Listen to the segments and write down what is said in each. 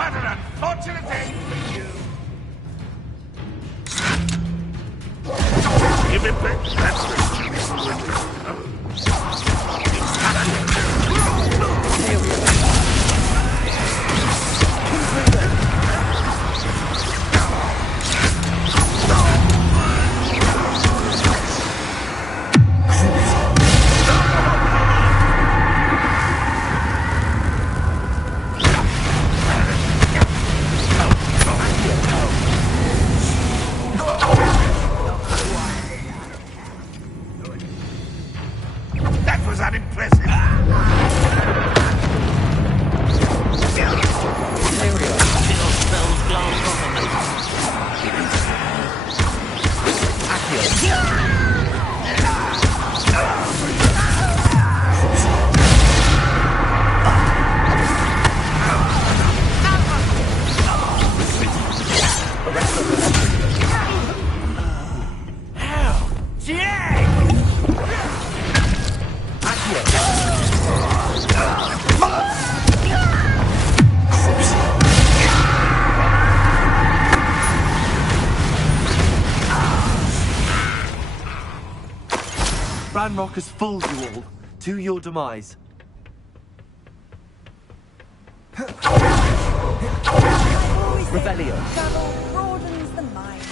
What an unfortunate day for you. Give it back. That's That was unimpressive. Ranrock has fooled you all, to your demise. Revelio. Travel broadens the mind.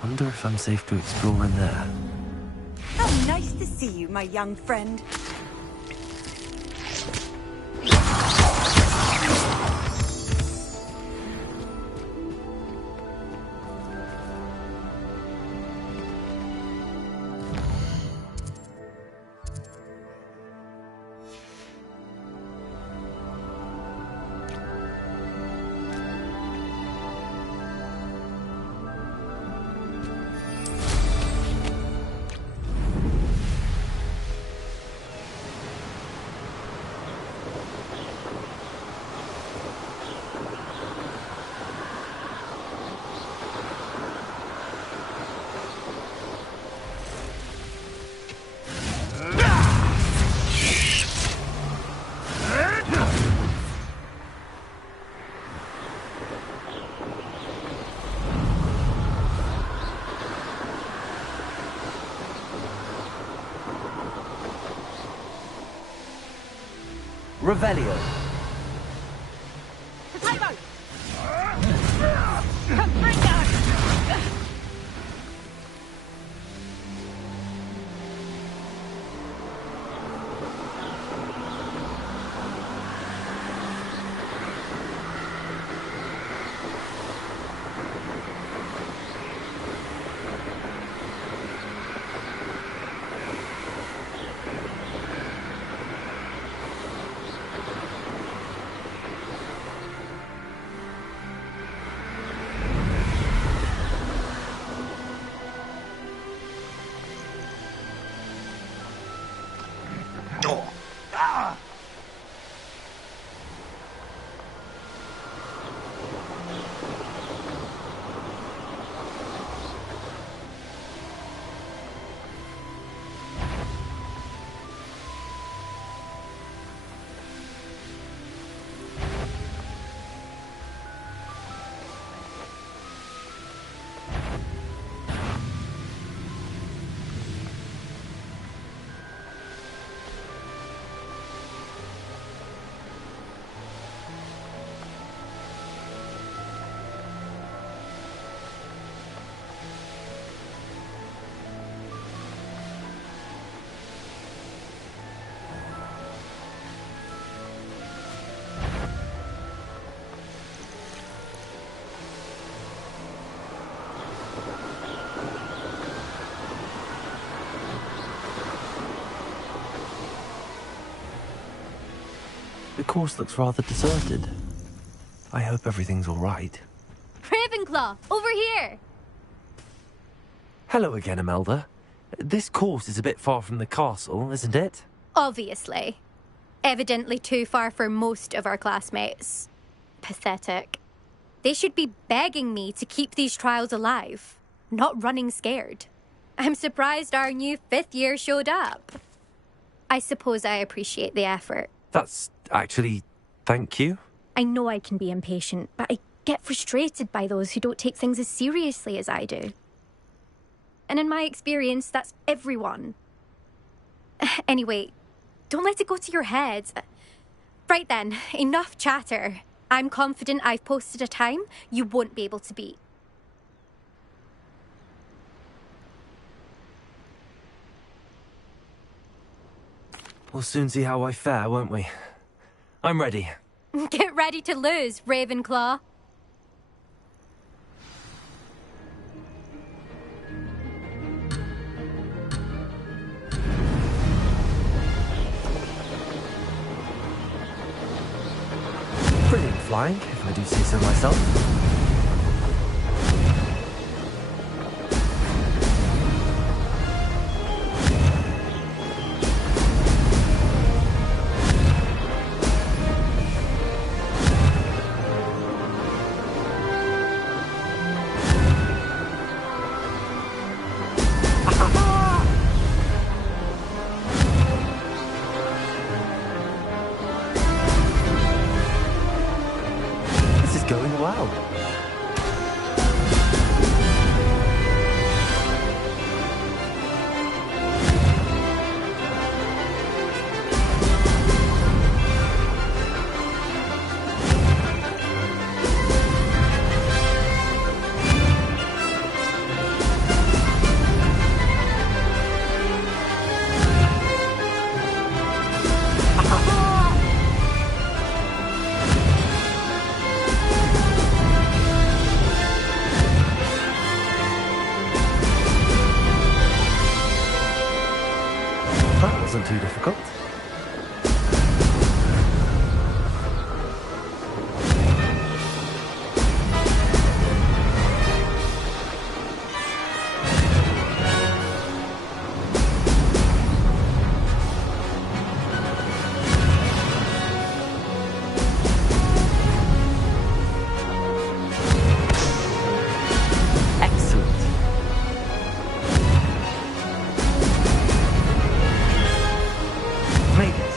I wonder if I'm safe to explore in there. How nice to see you, my young friend. Revelio. Potato! Bring down! The course looks rather deserted. I hope everything's all right. Ravenclaw, over here! Hello again, Imelda. This course is a bit far from the castle, isn't it? Obviously. Evidently too far for most of our classmates. Pathetic. They should be begging me to keep these trials alive, not running scared. I'm surprised our new 5th year showed up. I suppose I appreciate the effort. That's actually... thank you. I know I can be impatient, but I get frustrated by those who don't take things as seriously as I do. And in my experience, that's everyone. Anyway, don't let it go to your head. Right then, enough chatter. I'm confident I've posted a time you won't be able to beat. We'll soon see how I fare, won't we? I'm ready. Get ready to lose, Ravenclaw. Brilliant flying, if I do say so myself. This is going well. That wasn't too difficult. Excellent. Made it.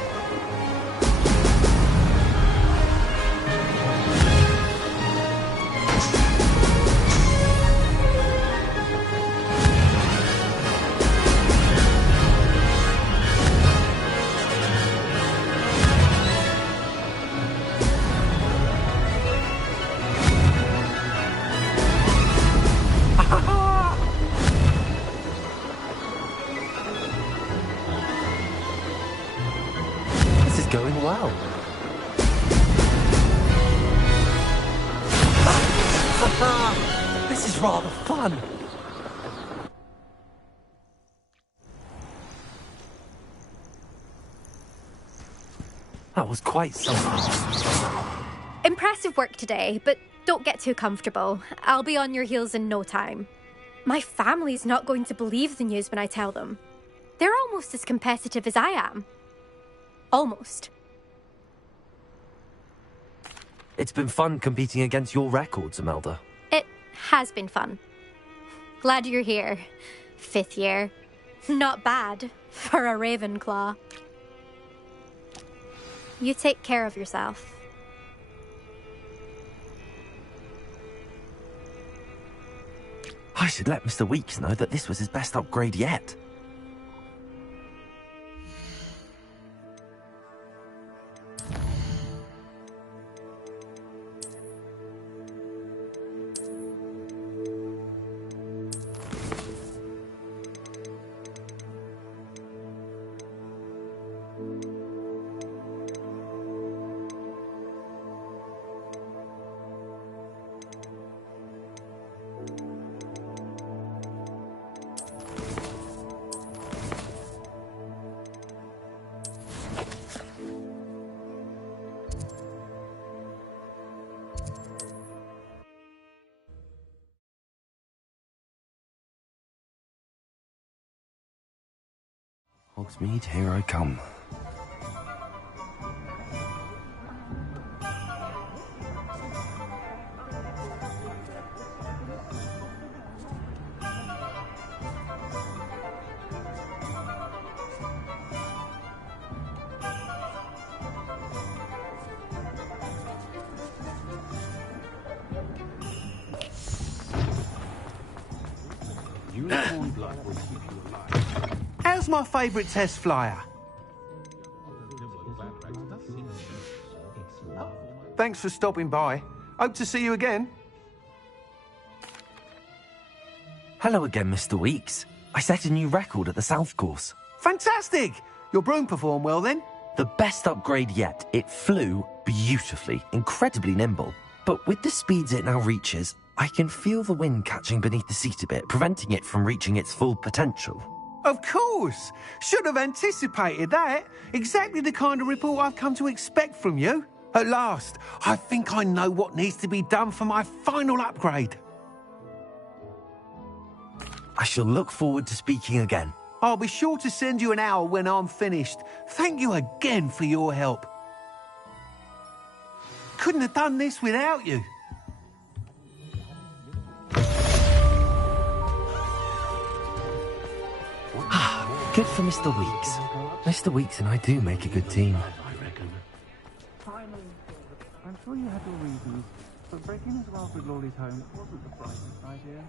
This is going well. This is rather fun. That was quite something. Impressive work today, but don't get too comfortable. I'll be on your heels in no time. My family's not going to believe the news when I tell them. They're almost as competitive as I am. Almost. It's been fun competing against your records, Imelda. It has been fun. Glad you're here. 5th year. Not bad for a Ravenclaw. You take care of yourself. I should let Mr. Weeks know that this was his best upgrade yet. Hogsmeade, here I come. How's my favourite test flyer? Thanks for stopping by. Hope to see you again. Hello again, Mr. Weeks. I set a new record at the South Course. Fantastic! Your broom performed well then? The best upgrade yet. It flew beautifully, incredibly nimble. But with the speeds it now reaches, I can feel the wind catching beneath the seat a bit, preventing it from reaching its full potential. Of course! Should have anticipated that. Exactly the kind of report I've come to expect from you. At last, I think I know what needs to be done for my final upgrade. I shall look forward to speaking again. I'll be sure to send you an hour when I'm finished. Thank you again for your help. Couldn't have done this without you. Good for Mr. Weeks. Mr. Weeks and I do make a good team. Finally, I'm sure you had your reasons, but breaking into Alfred Lawley's home wasn't the brightest idea.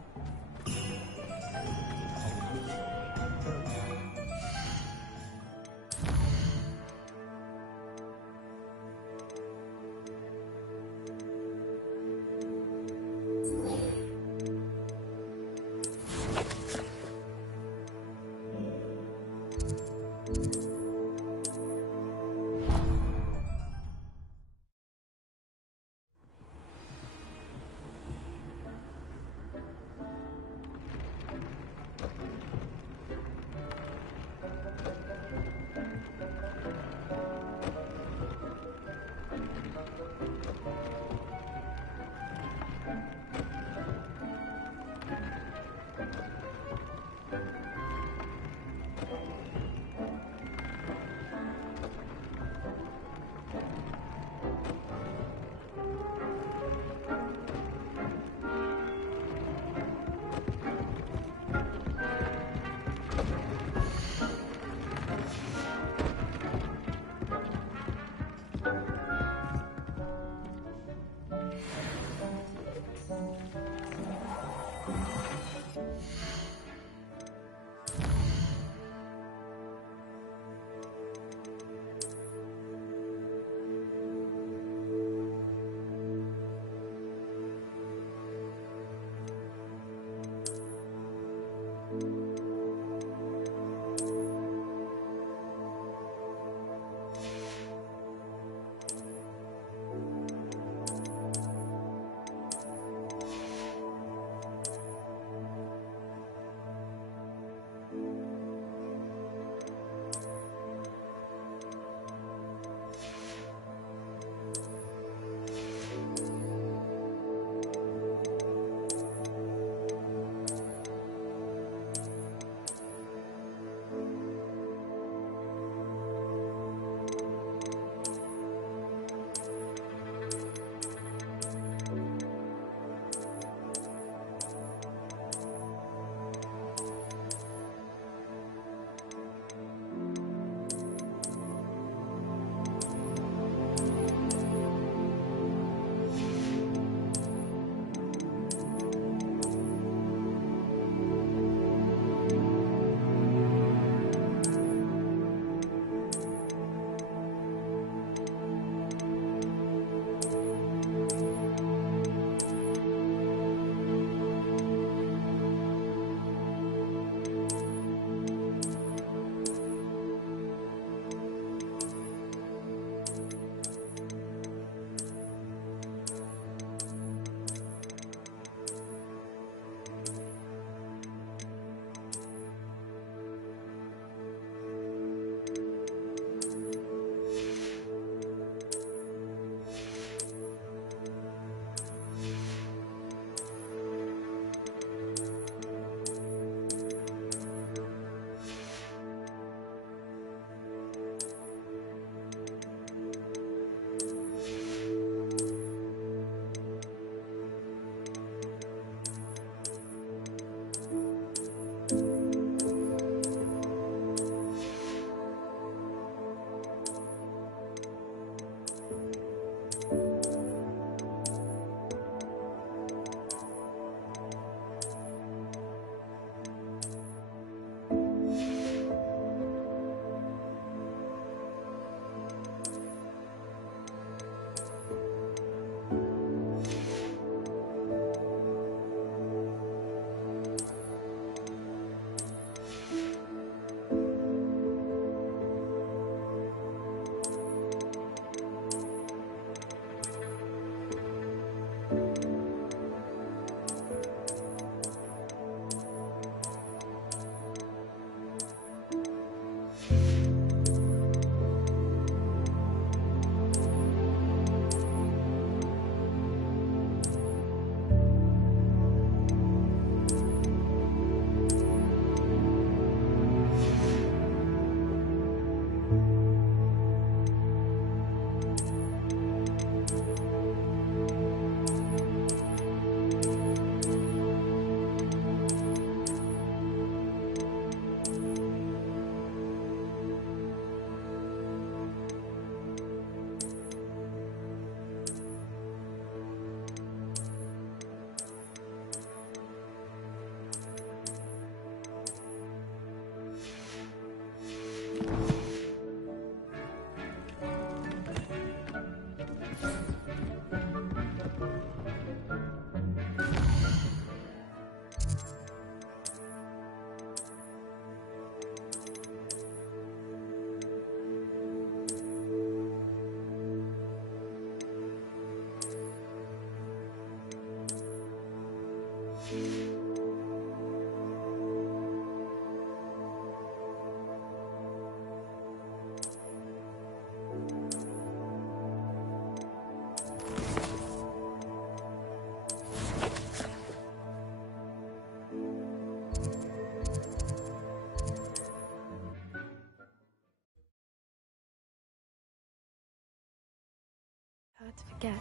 forget.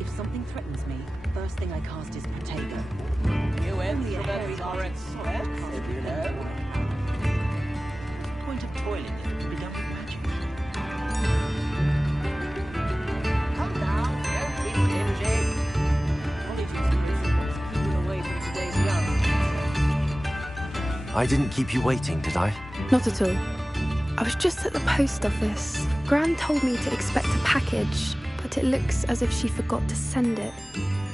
If something threatens me, first thing I cast is potato. You instruments are expensive, you know. Point of toilet that can be done with magic. Come now, don't be stingy. Politics principles keep you away from today's young. I didn't keep you waiting, did I? Not at all. I was just at the post office. Gran told me to expect a package, but it looks as if she forgot to send it.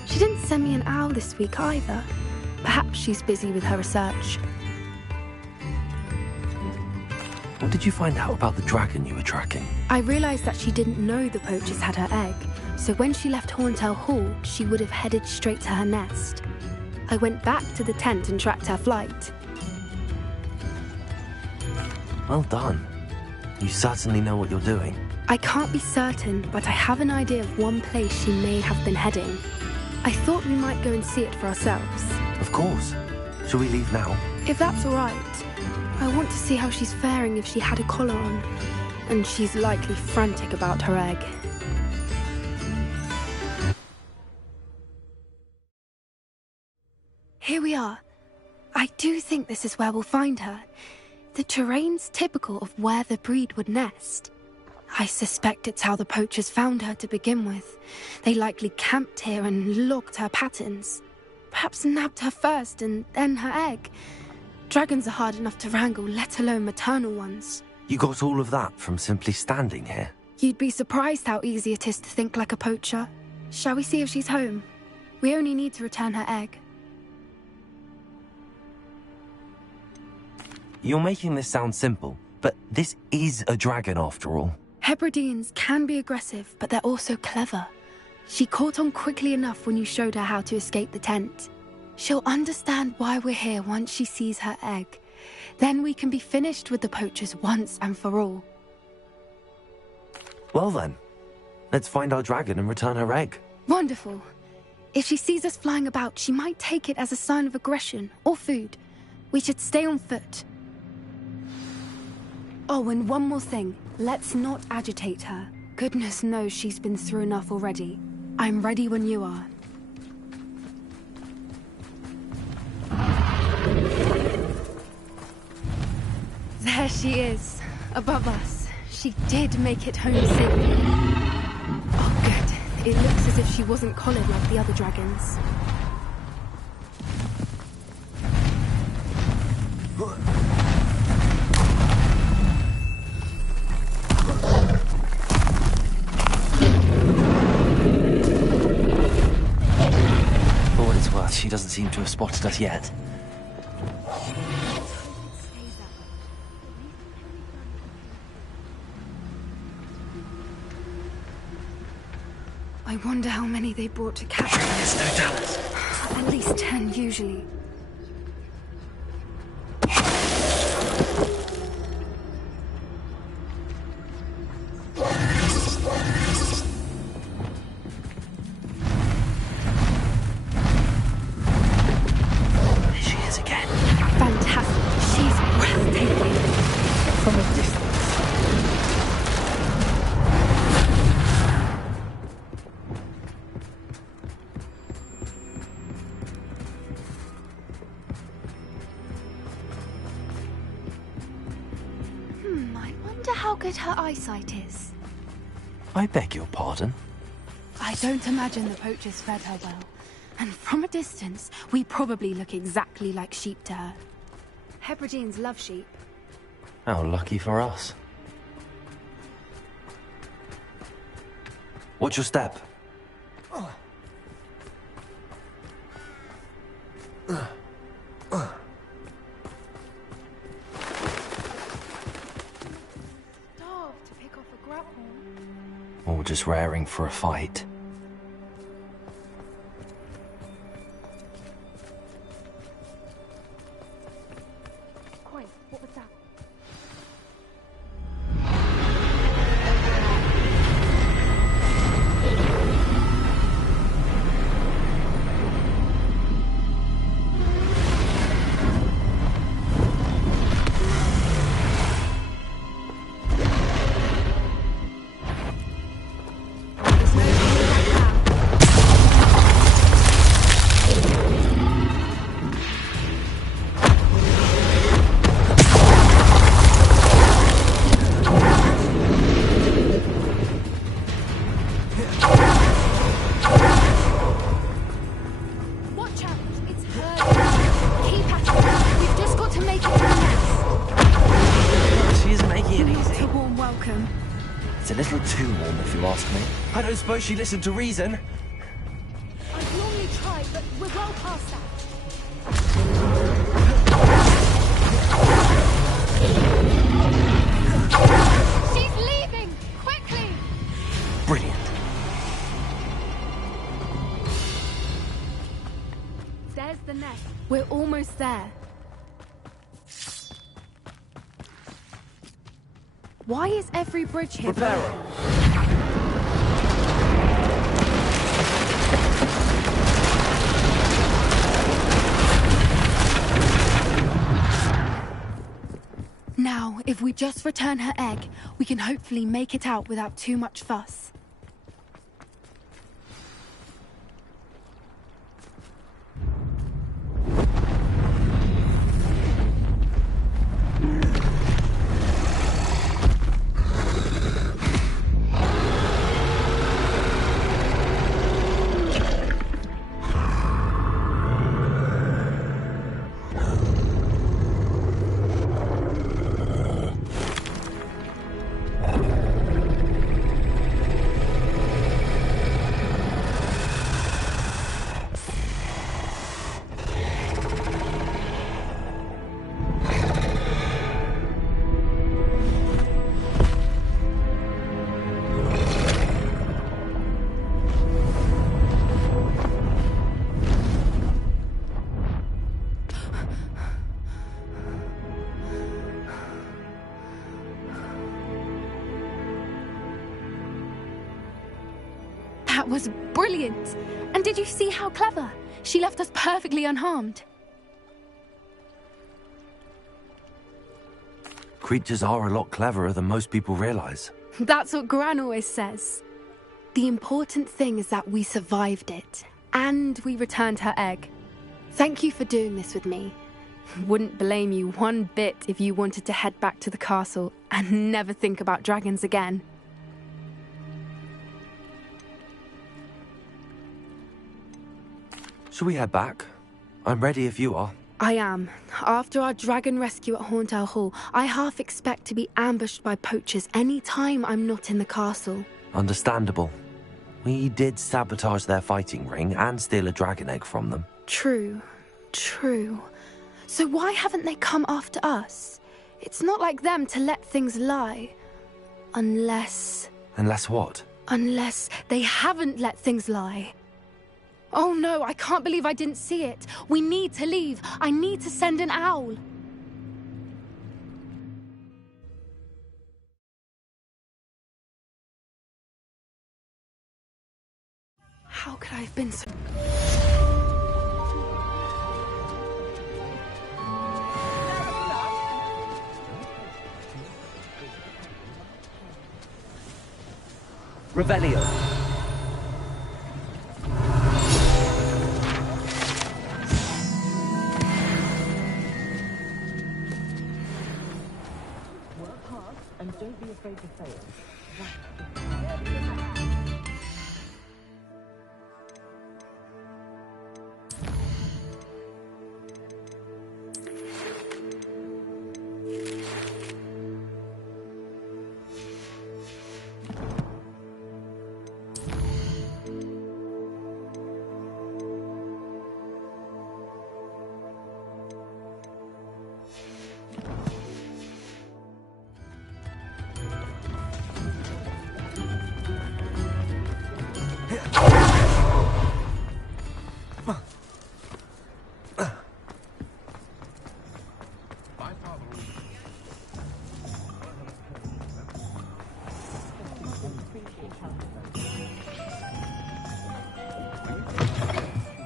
She didn't send me an owl this week either. Perhaps she's busy with her research. What did you find out about the dragon you were tracking? I realised that she didn't know the poachers had her egg, so when she left Horntail Hall, she would have headed straight to her nest. I went back to the tent and tracked her flight. Well done. You certainly know what you're doing. I can't be certain, but I have an idea of one place she may have been heading. I thought we might go and see it for ourselves. Of course. Shall we leave now? If that's all right. I want to see how she's faring if she had a collar on. And she's likely frantic about her egg. Here we are. I do think this is where we'll find her. The terrain's typical of where the breed would nest. I suspect it's how the poachers found her to begin with. They likely camped here and logged her patterns. Perhaps nabbed her first and then her egg. Dragons are hard enough to wrangle, let alone maternal ones. You got all of that from simply standing here? You'd be surprised how easy it is to think like a poacher. Shall we see if she's home? We only need to return her egg. You're making this sound simple, but this is a dragon after all. Hebrideans can be aggressive, but they're also clever. She caught on quickly enough when you showed her how to escape the tent. She'll understand why we're here once she sees her egg. Then we can be finished with the poachers once and for all. Well then, let's find our dragon and return her egg. Wonderful. If she sees us flying about, she might take it as a sign of aggression or food. We should stay on foot. Oh, and one more thing. Let's not agitate her. Goodness knows she's been through enough already. I'm ready when you are. There she is, above us. She did make it home safely. Oh, good. It looks as if she wasn't collared like the other dragons. For what it's worth, she doesn't seem to have spotted us yet. I wonder how many they brought to capture. There's no doubt. At least 10 usually. There she is again. Fantastic. She's breathtaking. From a distance. I wonder how good her eyesight is. I beg your pardon? I don't imagine the poachers fed her well. And from a distance, we probably look exactly like sheep to her. Hebrideans love sheep. How lucky for us. Watch your step. Starved to pick off a grapple. Or just raring for a fight. Coin, what was that? a little too warm, if you ask me. I don't suppose she listened to reason. I've normally tried, but we're well past that. She's leaving! Quickly! Brilliant. There's the nest. We're almost there. Why is every bridge here broken? Now, if we just return her egg, we can hopefully make it out without too much fuss. That was brilliant! And did you see how clever? She left us perfectly unharmed. Creatures are a lot cleverer than most people realize. That's what Gran always says. The important thing is that we survived it, and we returned her egg. Thank you for doing this with me. Wouldn't blame you one bit if you wanted to head back to the castle and never think about dragons again. Shall we head back? I'm ready if you are. I am. After our dragon rescue at Hauntow Hall, I half expect to be ambushed by poachers any time I'm not in the castle. Understandable. We did sabotage their fighting ring and steal a dragon egg from them. True. So why haven't they come after us? It's not like them to let things lie. Unless what? Unless they haven't let things lie. Oh no, I can't believe I didn't see it. We need to leave. I need to send an owl. How could I have been so... Revelio. And don't be afraid to fail.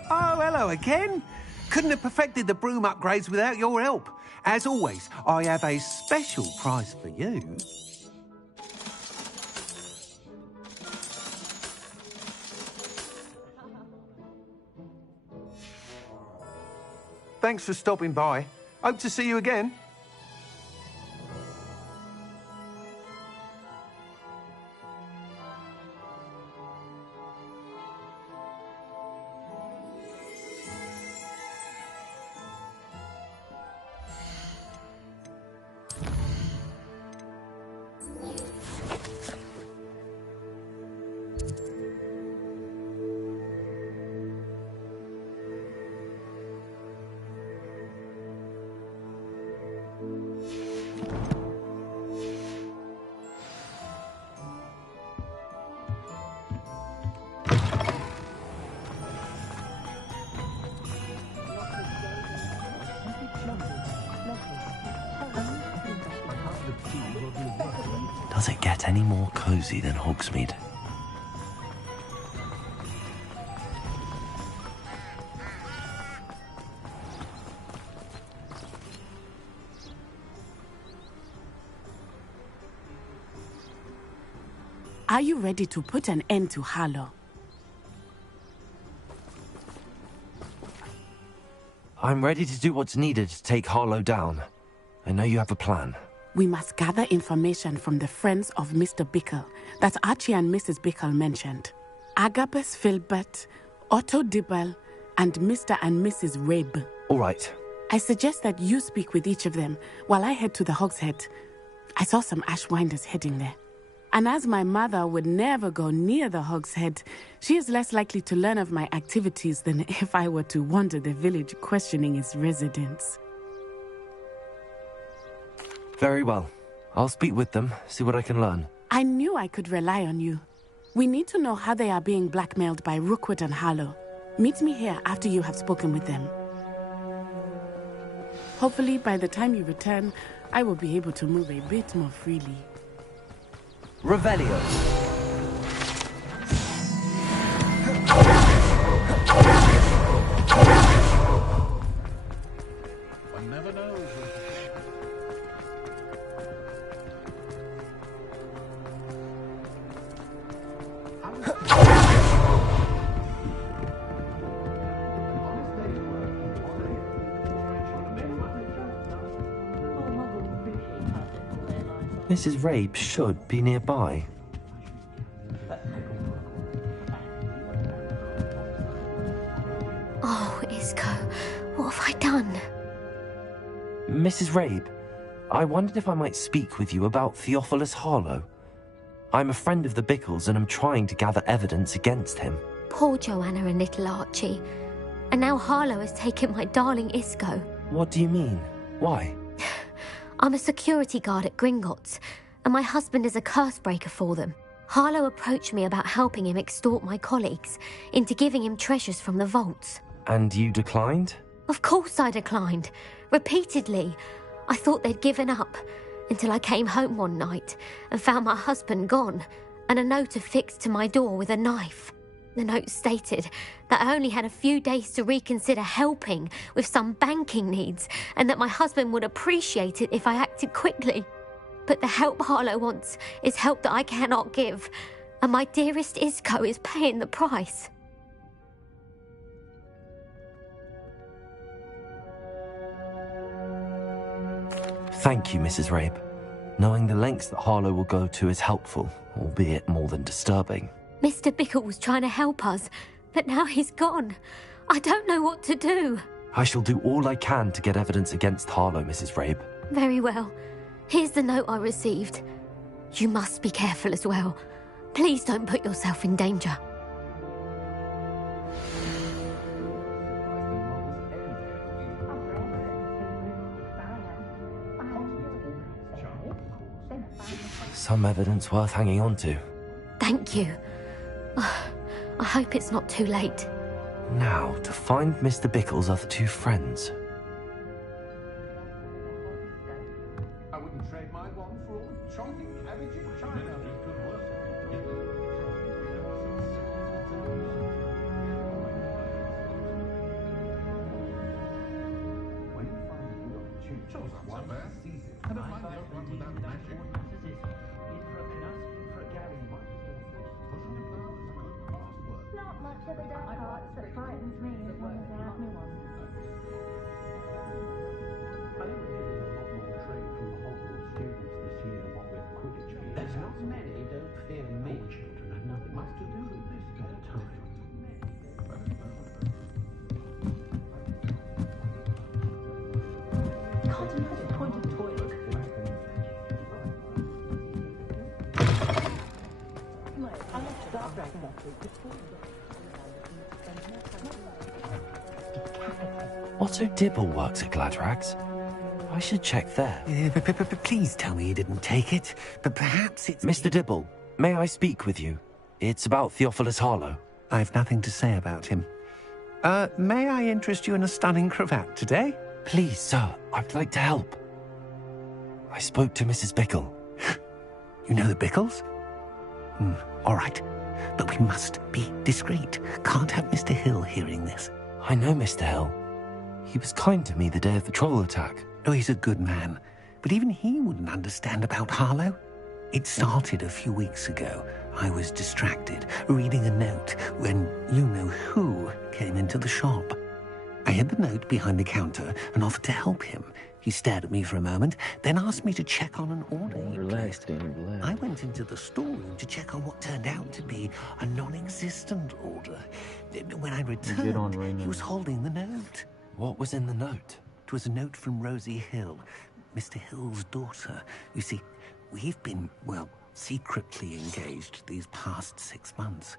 Oh, hello again. Couldn't have perfected the broom upgrades without your help. As always, I have a special prize for you. Thanks for stopping by. Hope to see you again. Does it get any more cozy than Hogsmeade? Are you ready to put an end to Harlow? I'm ready to do what's needed to take Harlow down. I know you have a plan. We must gather information from the friends of Mr. Bickle that Archie and Mrs. Bickle mentioned. Agabus Filbert, Otto Dibble, and Mr. and Mrs. Rabe. All right. I suggest that you speak with each of them while I head to the Hogshead. I saw some Ashwinders heading there. And as my mother would never go near the Hogshead, she is less likely to learn of my activities than if I were to wander the village questioning its residents. Very well. I'll speak with them, see what I can learn. I knew I could rely on you. We need to know how they are being blackmailed by Rookwood and Harlow. Meet me here after you have spoken with them. Hopefully, by the time you return, I will be able to move a bit more freely. Revelio. One never knows. Mrs. Rabe should be nearby. Oh, Isco, what have I done? Mrs. Rabe, I wondered if I might speak with you about Theophilus Harlow. I'm a friend of the Bickles and I'm trying to gather evidence against him. Poor Joanna and little Archie. And now Harlow has taken my darling Isco. What do you mean? Why? I'm a security guard at Gringotts, and my husband is a curse breaker for them. Harlow approached me about helping him extort my colleagues into giving him treasures from the vaults. And you declined? Of course I declined. Repeatedly. I thought they'd given up, until I came home one night and found my husband gone, and a note affixed to my door with a knife. The note stated that I only had a few days to reconsider helping with some banking needs, and that my husband would appreciate it if I acted quickly. But the help Harlow wants is help that I cannot give, and my dearest Isco is paying the price. Thank you, Mrs. Rabe. Knowing the lengths that Harlow will go to is helpful, albeit more than disturbing. Mr. Bickle was trying to help us, but now he's gone. I don't know what to do. I shall do all I can to get evidence against Harlow, Mrs. Rabe. Very well. Here's the note I received. You must be careful as well. Please don't put yourself in danger. Some evidence worth hanging on to. Thank you. I hope it's not too late. Now, to find Mr. Bickle's other two friends. I wouldn't trade my one for all the chunky cabbage in China. When you find a good opportunity, somewhere, seize it. I don't mind the odd one without magic. Not much of the dark arts that frightens me as long as they have me one. I think we're getting a lot more trade from the Hogwarts students this year than what with Quidditch being. There's not many, don't fear me. All children have nothing much to do with this at a time. Can't imagine point of toilet. I left the dark back Otto Dibble works at Gladrags. I should check there. Please tell me you didn't take it. But perhaps it's... Mr. Dibble, may I speak with you? It's about Theophilus Harlow. I've nothing to say about him. May I interest you in a stunning cravat today? Please, sir, I'd like to help. I spoke to Mrs. Bickle. You know the Bickles? All right. But we must be discreet. Can't have Mr. Hill hearing this. I know Mr. Hill. He was kind to me the day of the troll attack. Oh, he's a good man. But even he wouldn't understand about Harlow. It started a few weeks ago. I was distracted, reading a note, when you-know-who came into the shop. I hid the note behind the counter and offered to help him. He stared at me for a moment, then asked me to check on an order he placed. I went into the storeroom to check on what turned out to be a non-existent order. When I returned, he was holding the note. What was in the note? It was a note from Rosie Hill, Mr. Hill's daughter. You see, we've been, well, secretly engaged these past 6 months.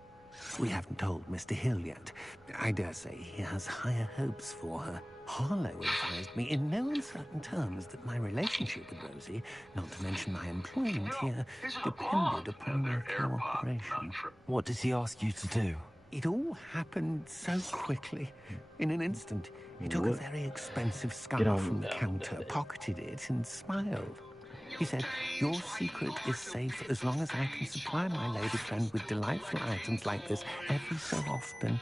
We haven't told Mr. Hill yet. I dare say he has higher hopes for her. Harlow advised me in no uncertain terms that my relationship with Rosie, not to mention my employment here, depended upon their cooperation. What did he ask you to do? It all happened so quickly. In an instant, he took a very expensive scarf from the counter, pocketed it, and smiled. He said, "Your secret is safe as long as I can supply my lady friend with delightful items like this every so often."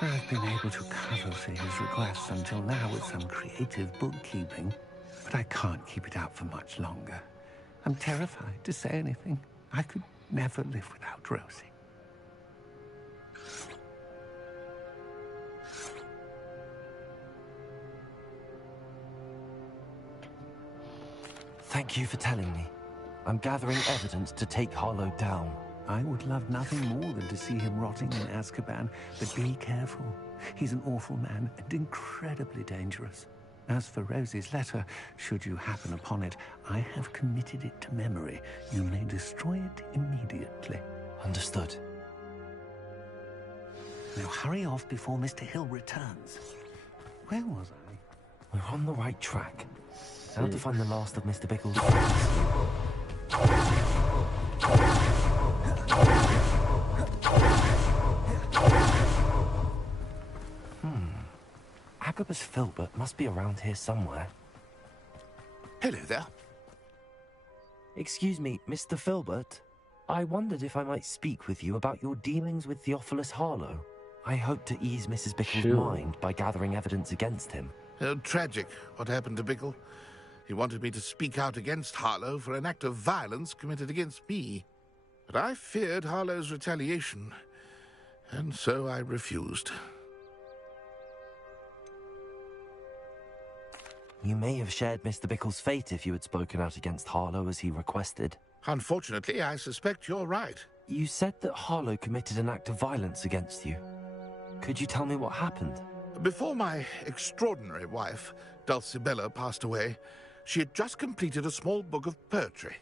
I've been able to cover for his requests until now with some creative bookkeeping, but I can't keep it up for much longer. I'm terrified to say anything. I could never live without Rosie. Thank you for telling me. I'm gathering evidence to take Harlow down. I would love nothing more than to see him rotting in Azkaban, but be careful. He's an awful man and incredibly dangerous. As for Rosie's letter, should you happen upon it, I have committed it to memory. You may destroy it immediately. Understood. Now hurry off before Mr. Hill returns. Where was I? We're on the right track. Now to find the last of Mr. Bickle's Agabus Filbert must be around here somewhere. Hello there. Excuse me, Mr. Filbert. I wondered if I might speak with you about your dealings with Theophilus Harlow. I hope to ease Mrs. Bickle's mind by gathering evidence against him. Tragic what happened to Bickle. He wanted me to speak out against Harlow for an act of violence committed against me. But I feared Harlow's retaliation, and so I refused. You may have shared Mr. Bickle's fate if you had spoken out against Harlow as he requested. Unfortunately, I suspect you're right. You said that Harlow committed an act of violence against you. Could you tell me what happened? Before my extraordinary wife, Dulcibella, passed away, she had just completed a small book of poetry.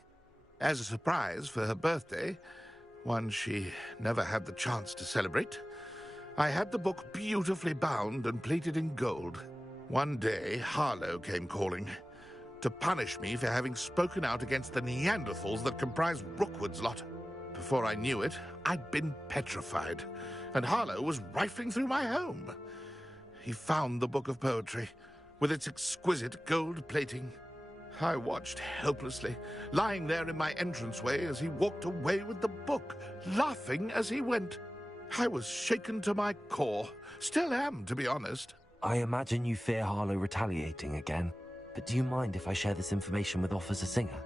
As a surprise for her birthday, one she never had the chance to celebrate, I had the book beautifully bound and plated in gold. One day, Harlow came calling to punish me for having spoken out against the Neanderthals that comprised Rookwood's lot. Before I knew it, I'd been petrified, and Harlow was rifling through my home. He found the book of poetry, with its exquisite gold plating. I watched helplessly, lying there in my entranceway as he walked away with the book, laughing as he went. I was shaken to my core. Still am, to be honest. I imagine you fear Harlow retaliating again, but do you mind if I share this information with Officer Singer?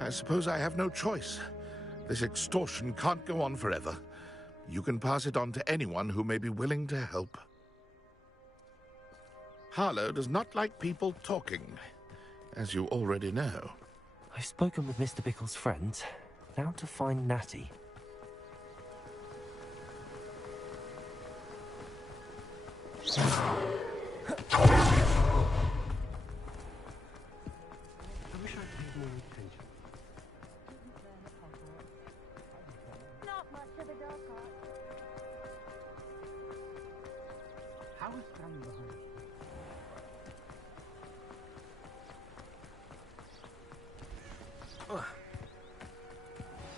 I suppose I have no choice. This extortion can't go on forever. You can pass it on to anyone who may be willing to help. Harlow does not like people talking, as you already know. I've spoken with Mr. Bickle's friends. Now to find Natty. Not much of a dog cart. How is standing behind us?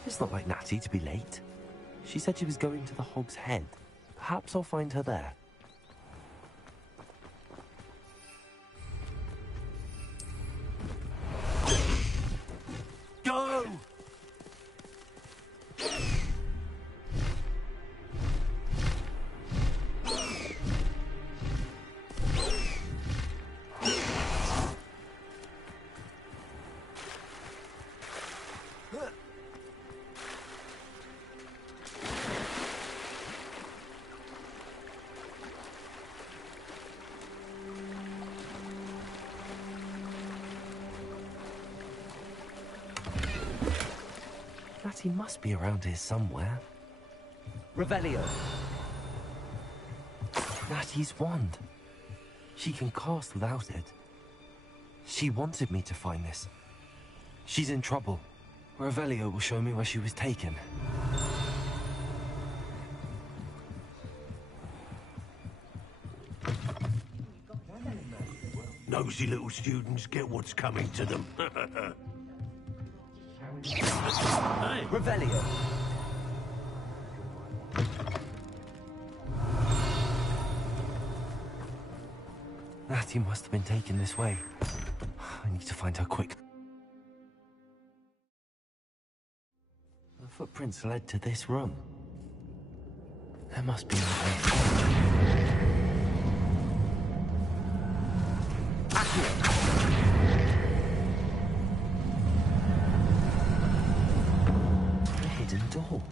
It's not like Natty to be late. She said she was going to the Hog's Head. Perhaps I'll find her there. Go! Natty must be around here somewhere. Revelio. Natty's wand. She can cast without it. She wanted me to find this. She's in trouble. Revelio will show me where she was taken. Nosy little students get what's coming to them. Hey. Revelio. Natty must have been taken this way. I need to find her quick. The footprints led to this room. There must be a way. A hidden door.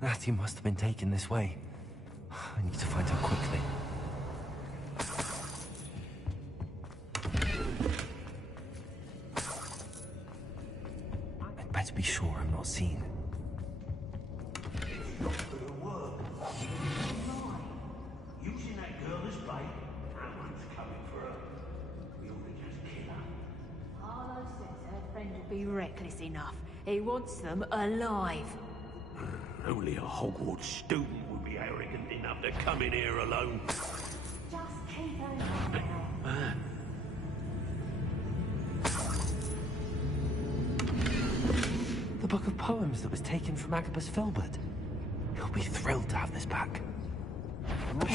Natty must have been taken this way. I need to find her quickly. I'd better be sure I'm not seen. Using that girl as bait. That one's coming for her. We ought to just kill her. Arlo says her friend would be reckless enough. He wants them alive. Only a Hogwarts student would be arrogant enough to come in here alone. Just keep her now. The book of poems that was taken from Agabus Filbert. He'll be thrilled to have this back. Somebody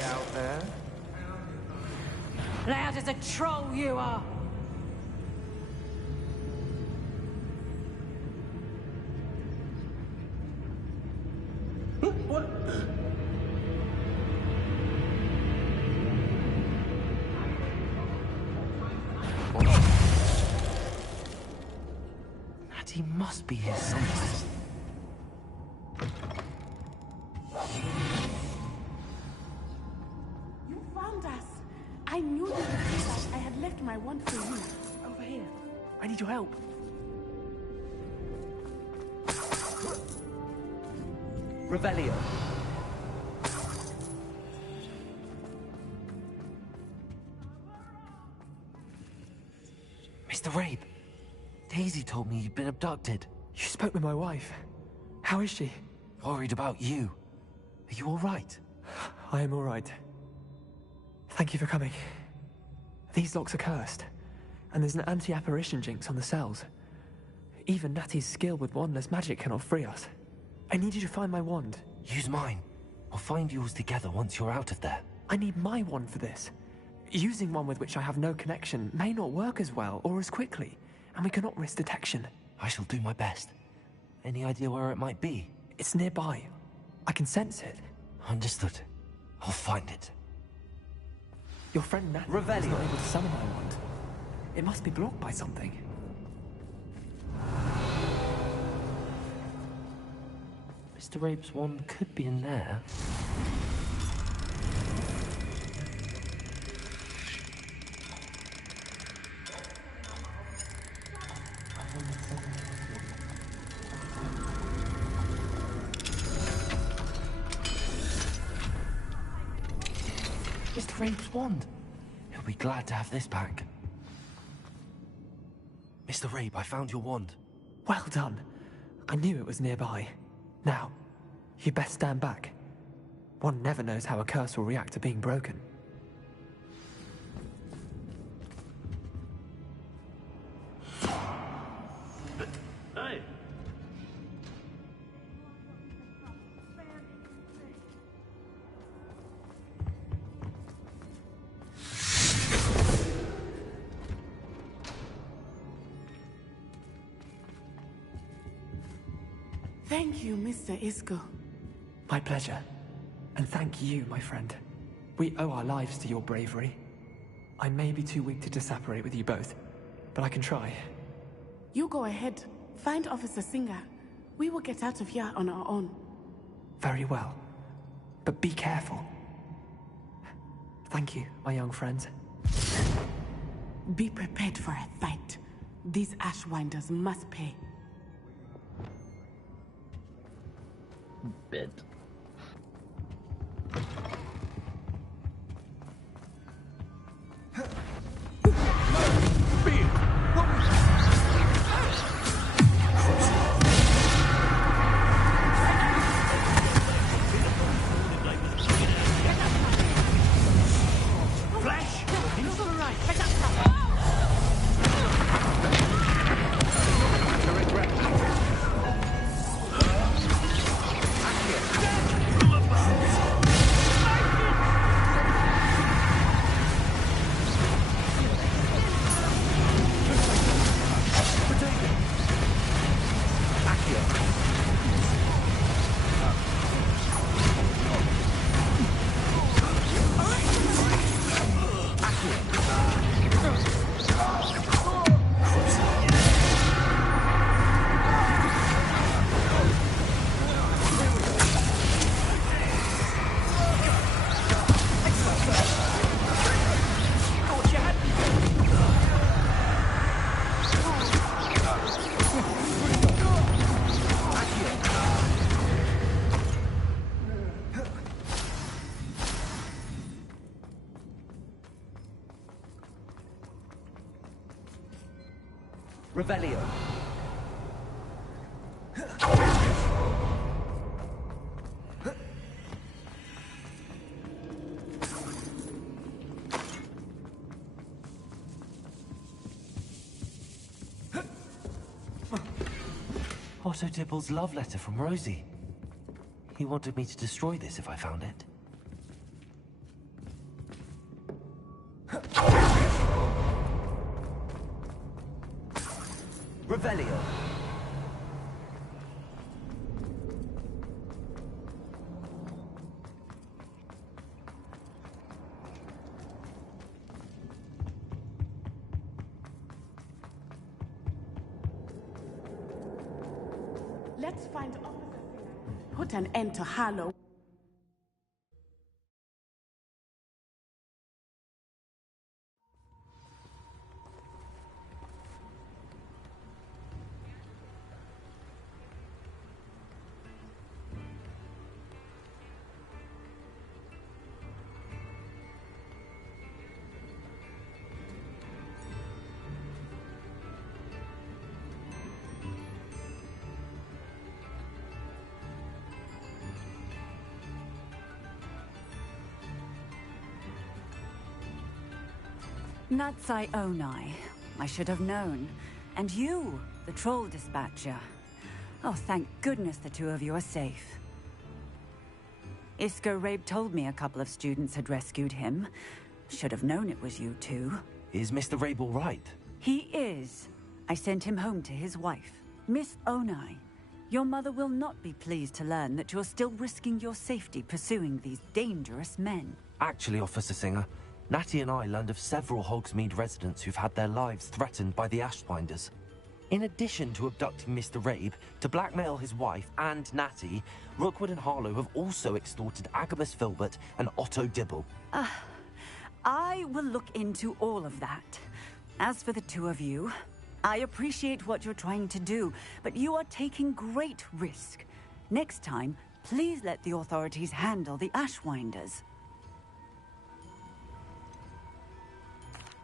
out there? Loud as a troll you are. What? Natty must be here somewhere. You found us. I knew you would do that. I had left my wand for you. Over here. I need your help. Revelio. Mr. Rabe, Daisy told me you'd been abducted. You spoke with my wife. How is she? Worried about you. Are you all right? I am all right. Thank you for coming. These locks are cursed, and there's an anti-apparition jinx on the cells. Even Natty's skill with wandless magic cannot free us. I need you to find my wand. Use mine. We'll find yours together once you're out of there. I need my wand for this. Using one with which I have no connection may not work as well or as quickly, and we cannot risk detection. I shall do my best. Any idea where it might be? It's nearby. I can sense it. Understood. I'll find it. Your friend Natty is not able to summon my wand. It must be blocked by something. Mr. Rabe's wand could be in there. Mr. Rabe's wand. He'll be glad to have this back. Mr. Rabe, I found your wand. Well done. I knew it was nearby. Now, you best stand back. One never knows how a curse will react to being broken. Hey. Thank you, Mr. Isco. My pleasure. And thank you, my friend. We owe our lives to your bravery. I may be too weak to disapparate with you both, but I can try. You go ahead. Find Officer Singer. We will get out of here on our own. Very well. But be careful. Thank you, my young friends. Be prepared for a fight. These Ashwinders must pay. Bid. Revelio. Otto Dibble's love letter from Rosie. He wanted me to destroy this if I found it. Revelio. Let's find Officer Singer. Put an end to Harlow. Natsai Onai. I should have known. And you, the troll dispatcher. Oh, thank goodness the two of you are safe. Isco Rabe told me a couple of students had rescued him. Should have known it was you two. Is Mr. Rabe all right? He is. I sent him home to his wife. Miss Onai, your mother will not be pleased to learn that you're still risking your safety pursuing these dangerous men. Actually, Officer Singer, Natty and I learned of several Hogsmeade residents who've had their lives threatened by the Ashwinders. In addition to abducting Mr. Rabe to blackmail his wife and Natty, Rookwood and Harlow have also extorted Agamus Filbert and Otto Dibble. I will look into all of that. As for the two of you, I appreciate what you're trying to do, but you are taking great risk. Next time, please let the authorities handle the Ashwinders.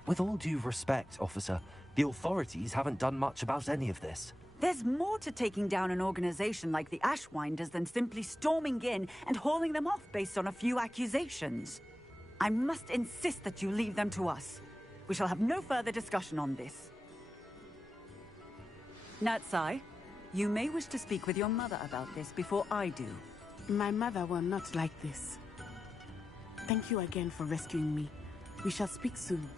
With all due respect, officer, the authorities haven't done much about any of this. There's more to taking down an organization like the Ashwinders than simply storming in and hauling them off based on a few accusations. I must insist that you leave them to us. We shall have no further discussion on this. Natsai, you may wish to speak with your mother about this before I do. My mother will not like this. Thank you again for rescuing me. We shall speak soon.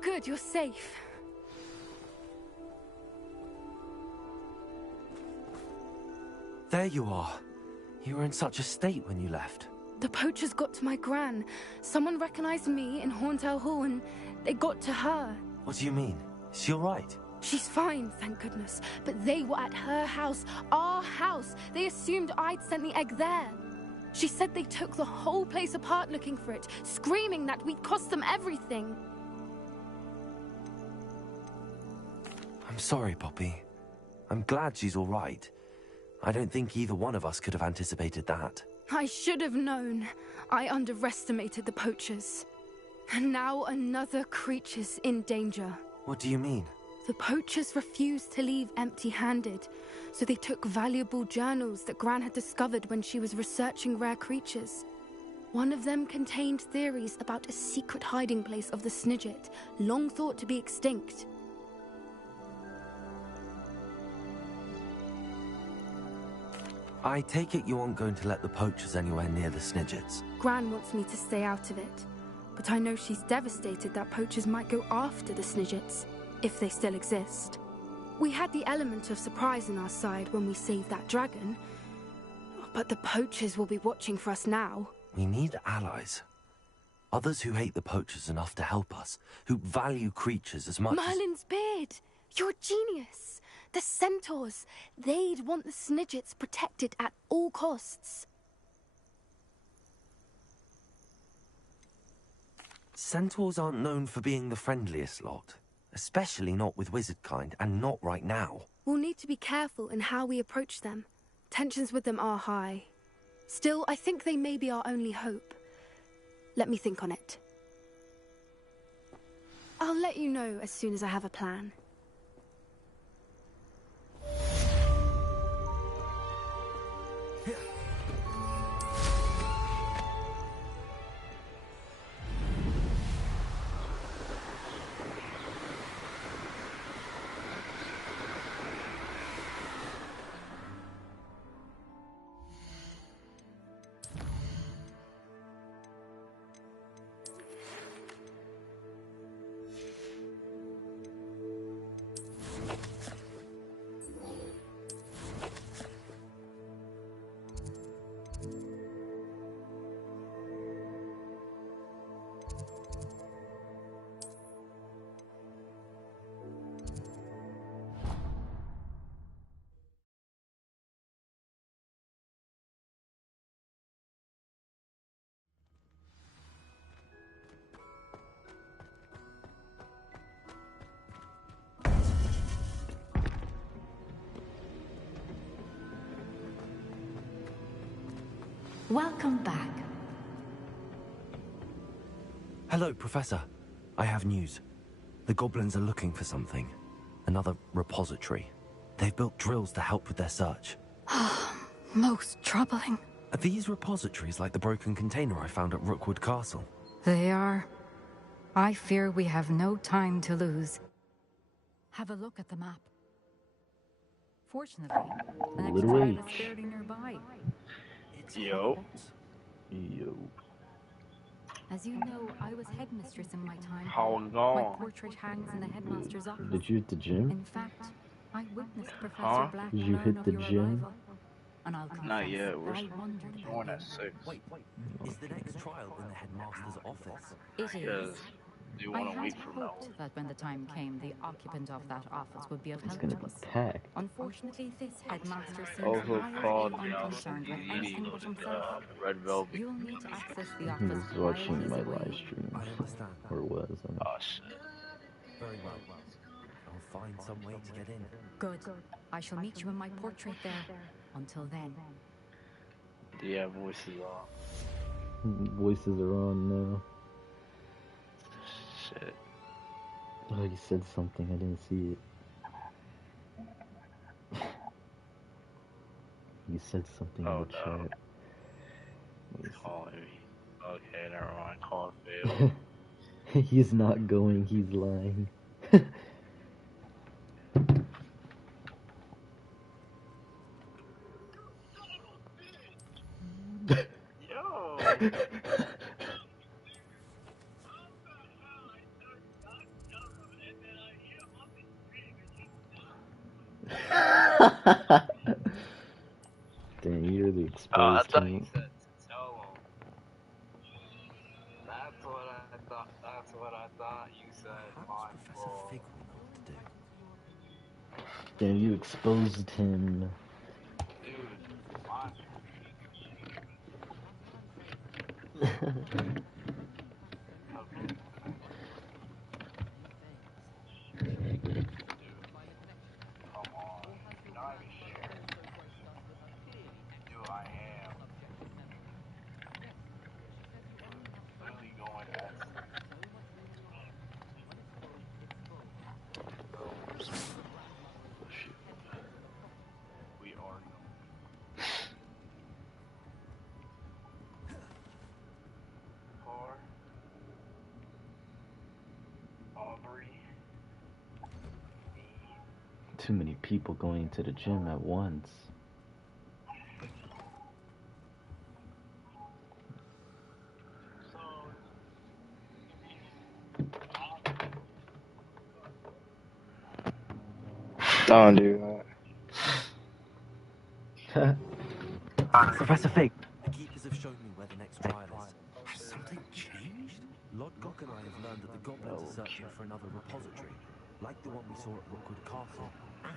good, you're safe. There you are. You were in such a state when you left. The poachers got to my gran. Someone recognized me in Horntail Hall and they got to her. What do you mean? Is she alright? She's fine, thank goodness. But they were at her house, our house. They assumed I'd sent the egg there. She said they took the whole place apart looking for it, screaming that we'd cost them everything. I'm sorry, Poppy. I'm glad she's alright. I don't think either one of us could have anticipated that. I should have known. I underestimated the poachers. And now another creature's in danger. What do you mean? The poachers refused to leave empty-handed, so they took valuable journals that Gran had discovered when she was researching rare creatures. One of them contained theories about a secret hiding place of the Snidget, long thought to be extinct. I take it you aren't going to let the poachers anywhere near the Snidgets. Gran wants me to stay out of it, but I know she's devastated that poachers might go after the Snidgets, if they still exist. We had the element of surprise on our side when we saved that dragon, but the poachers will be watching for us now. We need allies. Others who hate the poachers enough to help us, who value creatures as much Merlin's beard! You're a genius! The centaurs! They'd want the Snidgets protected at all costs. Centaurs aren't known for being the friendliest lot. Especially not with wizard kind, and not right now. We'll need to be careful in how we approach them. Tensions with them are high. Still, I think they may be our only hope. Let me think on it. I'll let you know as soon as I have a plan. Welcome back. Hello, Professor. I have news. The goblins are looking for something. Another repository. They've built drills to help with their search. Most troubling. Are these repositories like the broken container I found at Rookwood Castle? They are. I fear we have no time to lose. Have a look at the map. Fortunately, the next Little trial is H. fairly nearby. Yo. As you know, I was headmistress in my time. How My long? portrait hangs in the headmaster's office. Did you hit the gym? In fact, I witnessed Professor Huh? Black Did you learn hit of the your gym? arrival. And I'll confess, Not yet. We're I wondered going at 6. Wait. Is the next trial in the headmaster's office? It is. Because do you I want a had week from now? hoped that when the time came, the occupant of that office would be of It's help gonna to be us. packed. Unfortunately, this headmaster seems Also called, entirely you know, unconcerned with meeting anything but with himself. Red Velvet. You'll need to access the He office was while watching he's my away. live streams. I understand. Or was. And oh shit. Very well. I'll find some way to get in. Good. I shall meet you in my portrait there. Until then. Yeah, voices on. Voices are on now. Shit. Oh, you said something. I didn't see it. You said something in the chat. Calling me. Okay, never mind. Call failed. He's not going. He's lying. Yo. Damn, you really I exposed thought you him. said to tell him. That's what I thought. That's what I thought you said. My fault. Damn, you exposed him. Dude, my come on. You're not even sharing. Dude, I am. Literally going at we are for Aubrey. Too many people going to the gym at once. Don't do that. Professor Fig, the keepers have shown me where the next trial is. Has something changed? Lodgok and I have learned that the goblins are searching for another repository, like the one we saw at Rookwood Castle. And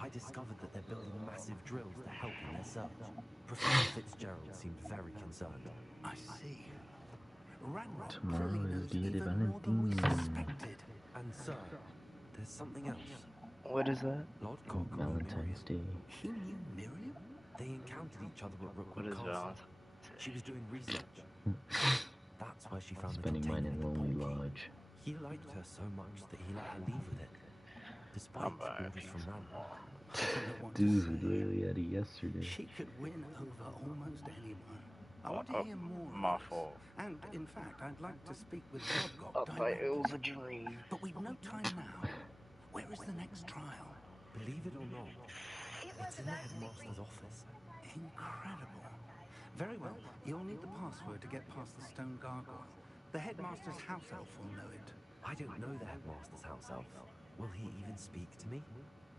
I discovered that they're building massive drills to help in their search. Professor Fitzgerald seemed very concerned. I see. Ranrock Tomorrow clearly is knows Dia de even more than we Valentine. suspected. And sir, there's something else. What is that? Lodgok Valentine's Day. He knew Miriam? They encountered each other at Rookwood What is Castle. Valentine's? She was doing research. That's where she found Spending the mine in container Lonely with the ball key. Lodge. He liked her so much that he let her leave with it, despite orders from Ranrock. Dude, literally had it yesterday. She could win over almost anyone. I want to hear more. My fault. And in fact, I'd like to speak with I Lodgok thought it was a directly. dream. But we've no time now. Where is the next trial? Believe it or not, it's in the headmaster's office. Incredible. Very well. You'll need the password to get past the stone gargoyle. The headmaster's house elf will know it. I don't know the headmaster's house elf. Will he even speak to me?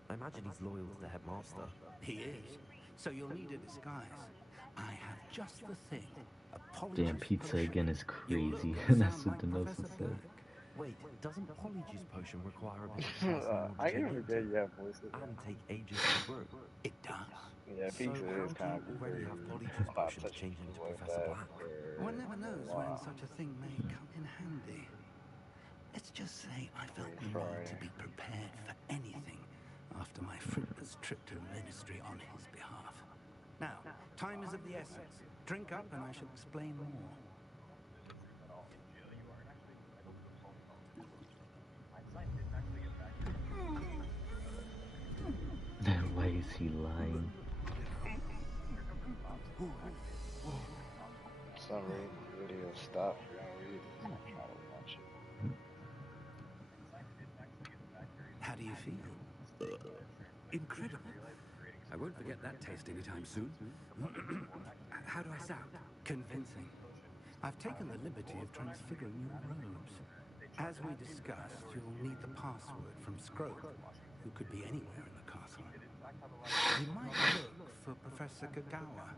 I imagine he's loyal to the headmaster. He is. So you'll need a disguise. I have just the thing. A Damn, polyjuice pizza potion. again is You'll look crazy. and That's sound what the like Nelson Professor said. Black. Wait, doesn't Polyjuice Potion require a bit of trust in I order can to forget make you have voices. and take ages to brew? It does. Yeah, So pizza how is do kind you of already have Polyjuice Potion to change into Professor Black? One never knows when such a thing may come in handy. Let's just say I felt the need to be prepared for anything after my fruitless trip to Ministry on his behalf. Now, time is of the essence. Drink up and I shall explain more. Why is he lying? For some reason, the video stopped for no reason. I'm trying to watch it. How do you feel? Incredible. I won't forget that taste anytime soon. How do I sound? Convincing. I've taken the liberty of transfiguring your robes. As we discussed, you'll need the password from Scrope, who could be anywhere in the castle. You might look for Professor Kedavra.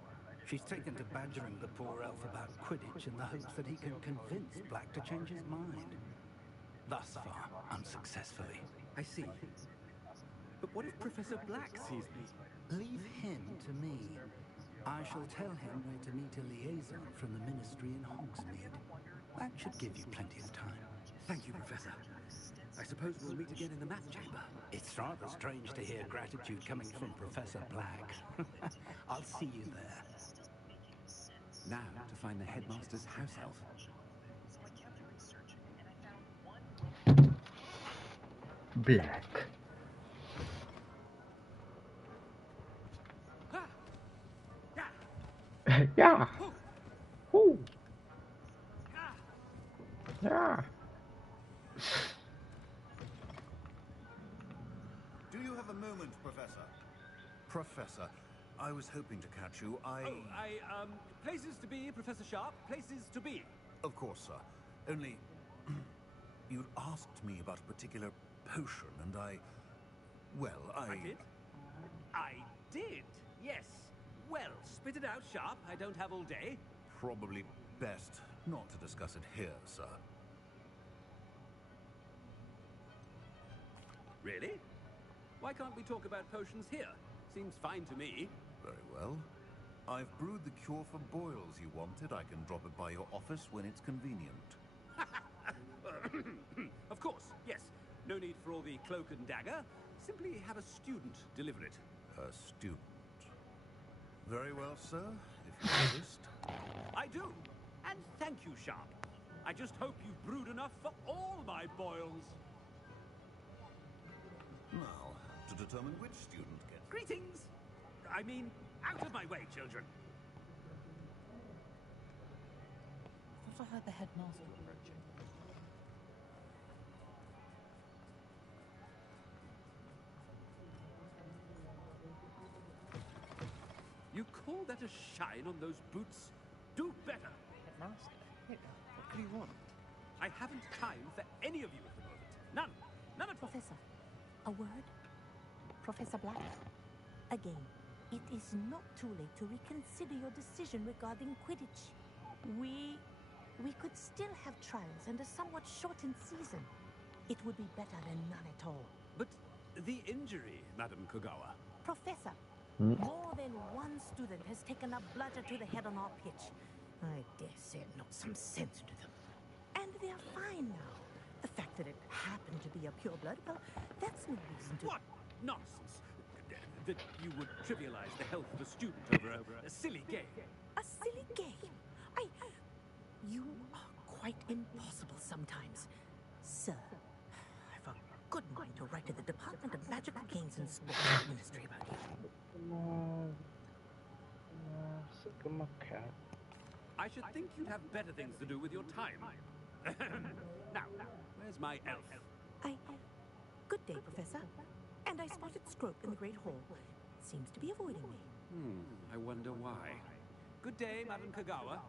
She's taken to badgering the poor elf about Quidditch in the hopes that he can convince Black to change his mind. Thus far, unsuccessfully. I see. But what if Professor Black sees me? Leave him to me. I shall tell him where to meet a liaison from the Ministry in Hogsmeade. That should give you plenty of time. Thank you, Professor. I suppose we'll meet again in the map chamber. It's rather strange to hear gratitude coming from Professor Black. I'll see you there. Now to find the headmaster's house elf. Black. Yeah. Woo. Yeah. Do you have a moment, Professor? Professor, I was hoping to catch you. Places to be, Professor Sharp. Places to be. Of course, sir. Only, you'd asked me about a particular potion, and I did? I did, yes. Well, spit it out, Sharp. I don't have all day. Probably best not to discuss it here, sir. Really? Why can't we talk about potions here? Seems fine to me. Very well. I've brewed the cure for boils you wanted. I can drop it by your office when it's convenient. Of course, yes. No need for all the cloak and dagger. Simply have a student deliver it. A student. Very well, sir, if you insist. I do. And thank you, Sharp. I just hope you've brewed enough for all my boils. Now, to determine which student gets... Greetings! I mean, out of my way, children. I thought I heard the headmaster approaching. You call that a shine on those boots? Do better! Headmaster? What could you want? I haven't time for any of you at the moment. None. None at all. Professor, a word? Professor Black? Again, it is not too late to reconsider your decision regarding Quidditch. We could still have trials and a somewhat shortened season. It would be better than none at all. But the injury, Madam Kogawa. Professor, more than one student has taken a bludger to the head on our pitch. I dare say it knocked some sense into them. And they're fine now. The fact that it happened to be a pureblood, well, that's no reason to... What nonsense! That you would trivialize the health of a student over a silly game. A silly game? You are quite impossible sometimes. Sir, I've a good mind to write to the Department of Magical Games and Sports Ministry about you. Sick of my cat. I should think you'd have better things to do with your time. Now, where's my elf? Good day, Professor. And I spotted Scrope in the Great Hall. Seems to be avoiding me. I wonder why. Good day, Madam Kogawa.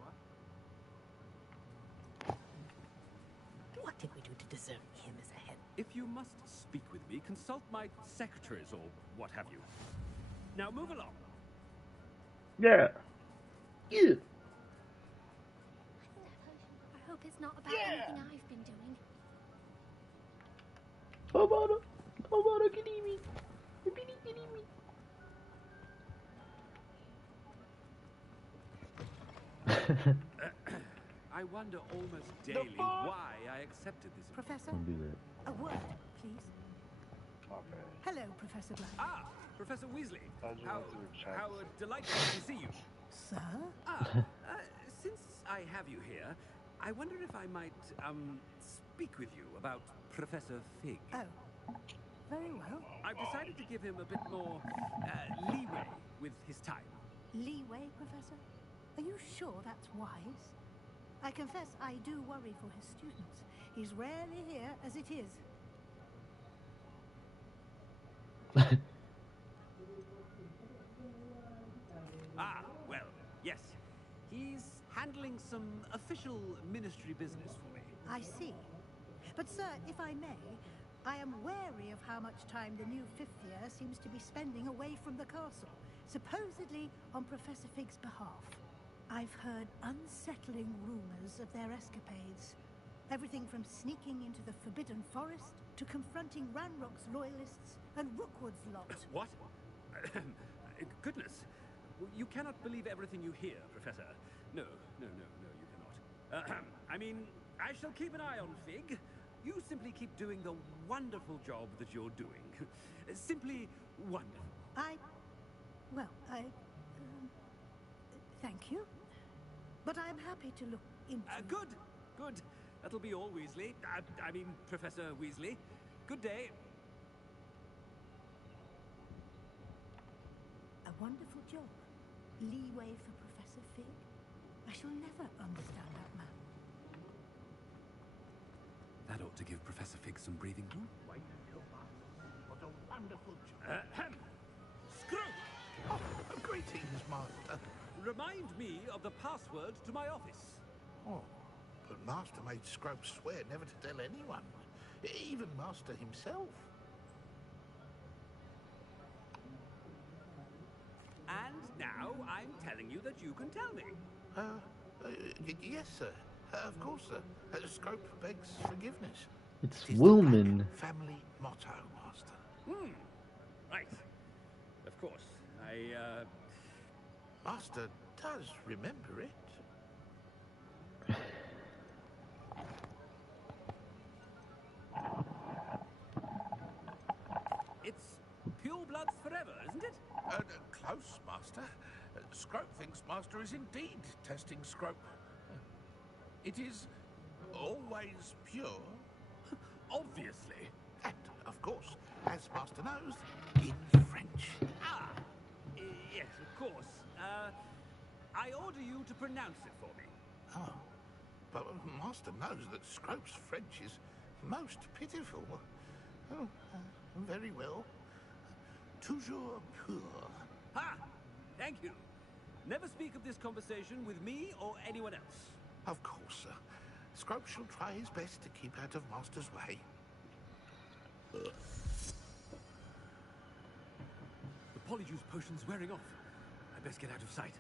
What did we do to deserve him as a head? If you must speak with me, consult my secretaries or what have you. Now move along. Yeah. Yeah. I hope it's not about anything I've been doing. Avada, Kedavra. I wonder almost daily why I accepted this. Professor, Don't do that. a word, please. Okay. Hello, Professor Black. Ah, Professor Weasley. I just How want to check. delightful to see you. Sir? Since I have you here, I wonder if I might, speak with you about Professor Fig. Oh, very well. I've decided to give him a bit more, leeway with his time. Leeway, Professor? Are you sure that's wise? I confess I do worry for his students. He's rarely here as it is. Well, yes. He's handling some official ministry business for me. I see. But, sir, if I may, I am wary of how much time the new fifth year seems to be spending away from the castle, supposedly on Professor Fig's behalf. I've heard unsettling rumors of their escapades. Everything from sneaking into the Forbidden Forest to confronting Ranrock's loyalists and Rookwood's lot. What? Goodness. You cannot believe everything you hear, Professor. No, you cannot. I mean, I shall keep an eye on Fig. You simply keep doing the wonderful job that you're doing. Simply wonderful. Thank you. But I'm happy to look into... Good. That'll be all, Weasley. I mean, Professor Weasley. Good day. A wonderful job. Leeway for Professor Fig. I shall never understand that man. That ought to give Professor Fig some breathing room. Wait until what a wonderful job. Screw! Oh, greetings, Master. Remind me of the password to my office. Oh, but Master made Scrope swear never to tell anyone, even Master himself. telling you that you can tell me. Yes, sir. Of course, sir. Scrope begs forgiveness. It's It is Wilman. the Black family motto, Master. Right. Of course. Master does remember it. It's pure bloods forever, isn't it? Close, Master. Scrope thinks Master is indeed testing Scrope. It is always pure. Obviously. And, of course, as Master knows, in French. Yes, of course. I order you to pronounce it for me. Oh, but Master knows that Scrope's French is most pitiful. Oh, very well. Toujours pur. Ha! Thank you. Never speak of this conversation with me or anyone else. Of course, sir. Scrope shall try his best to keep out of Master's way. The polyjuice potion's wearing off. I best get out of sight.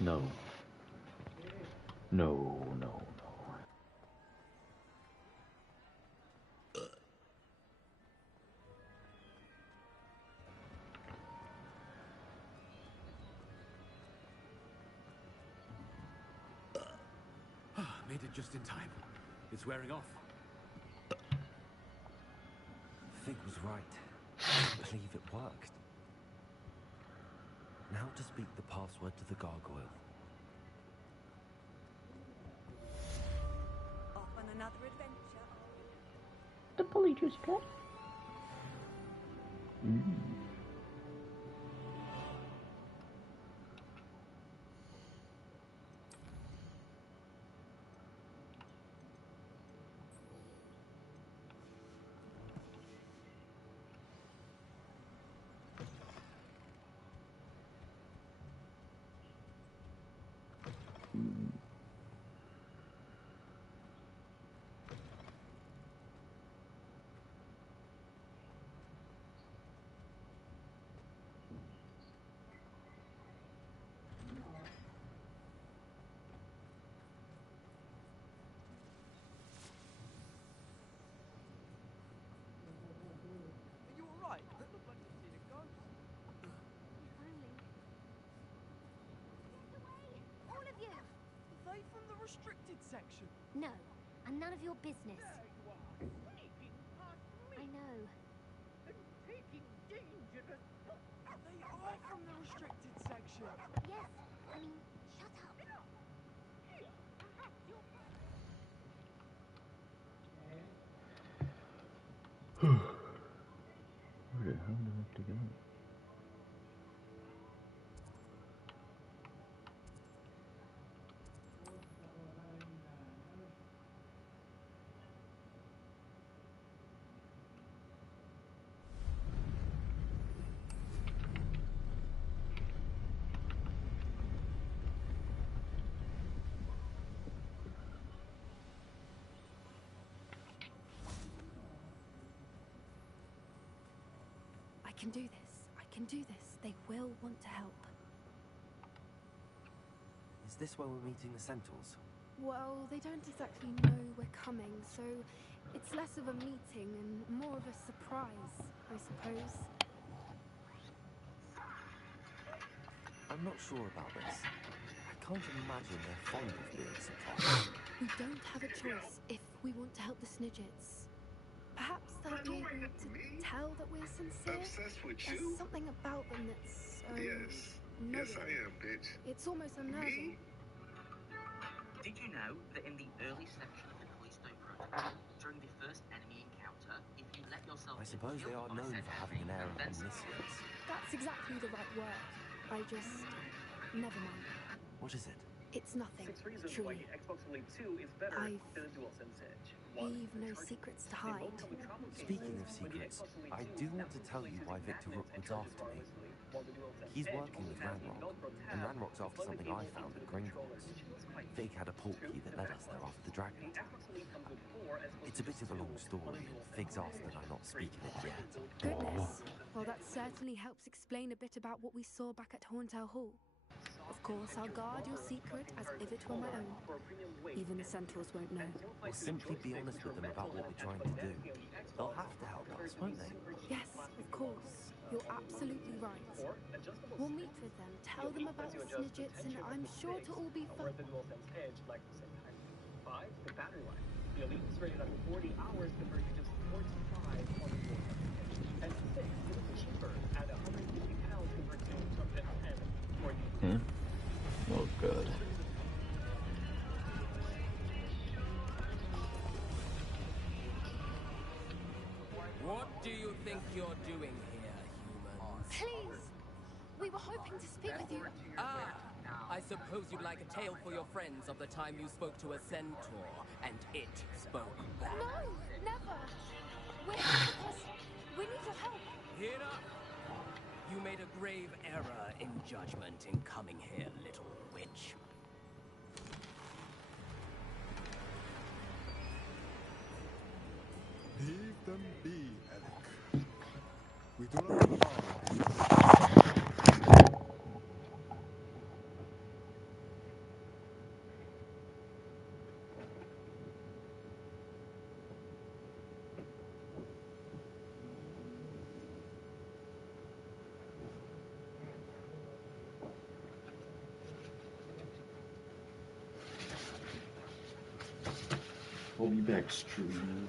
No. No, no, no. Made it just in time. It's wearing off. Fig was right. I believe it worked. Now to speak the password to the gargoyle. Off on another adventure. The polyjuice plot. Are you alright? It looked like you'd seen a ghost. All of you! Are they from the restricted section? No, and none of your business. There you are, sneaking past me. I know. And taking dangerous books. They are from the restricted section. Yes, I mean, shut up. Here, perhaps you'll... Where the hell do I have to go? I can do this. I can do this. They will want to help. Is this where we're meeting the Centaurs? Well, they don't exactly know we're coming, so it's less of a meeting and more of a surprise, I suppose. I'm not sure about this. I can't imagine they're fond of being surprised. We don't have a choice if we want to help the Snidgets. Perhaps they'll be able to tell that we're sincere. Obsessed with There's you? something about them that's so... Yes. Yes, I am, bitch. It's almost unnerving. Me? Did you know that in the early section of the quiz During the first enemy encounter, if you let yourself I suppose they are known for having an air of omniscience. That's exactly the right word. I just... Never mind. What is it? It's nothing, truly. I've no secrets to hide. Speaking of secrets, I do want to tell you why Victor Rookwood's after me. He's working with Ranrock, and Ranrock's after something I found at Gringotts. Fig had a portkey that led us there after the dragon attack. It's a bit of a long story, and Fig's asked that I not speak of it yet. Goodness. Well, that certainly helps explain a bit about what we saw back at Horntail Hall. Of course, I'll guard your secret as if it were my own. Even the centaurs won't know. Or simply be honest with them about what we're trying to do. They'll have to help us, won't they? Yes, of course. You're absolutely right. We'll meet with them, tell them about the Snidgets, and I'm sure it'll all be fun. The battery life. The Elite was rated under 40 hours compared to just 45 on the Dual Sense. And 6, it was cheaper at 150 pounds compared to something 10 or Oh, good. What do you think you're doing here, humans? Please! We were hoping to speak with you. Ah! I suppose you'd like a tale for your friends of the time you spoke to a centaur, and it spoke back. No! Never! We're here because we need your help. Enough! You made a grave error in judgment in coming here, little witch. Leave them be, Alec. We do not harm. I'll be back streaming.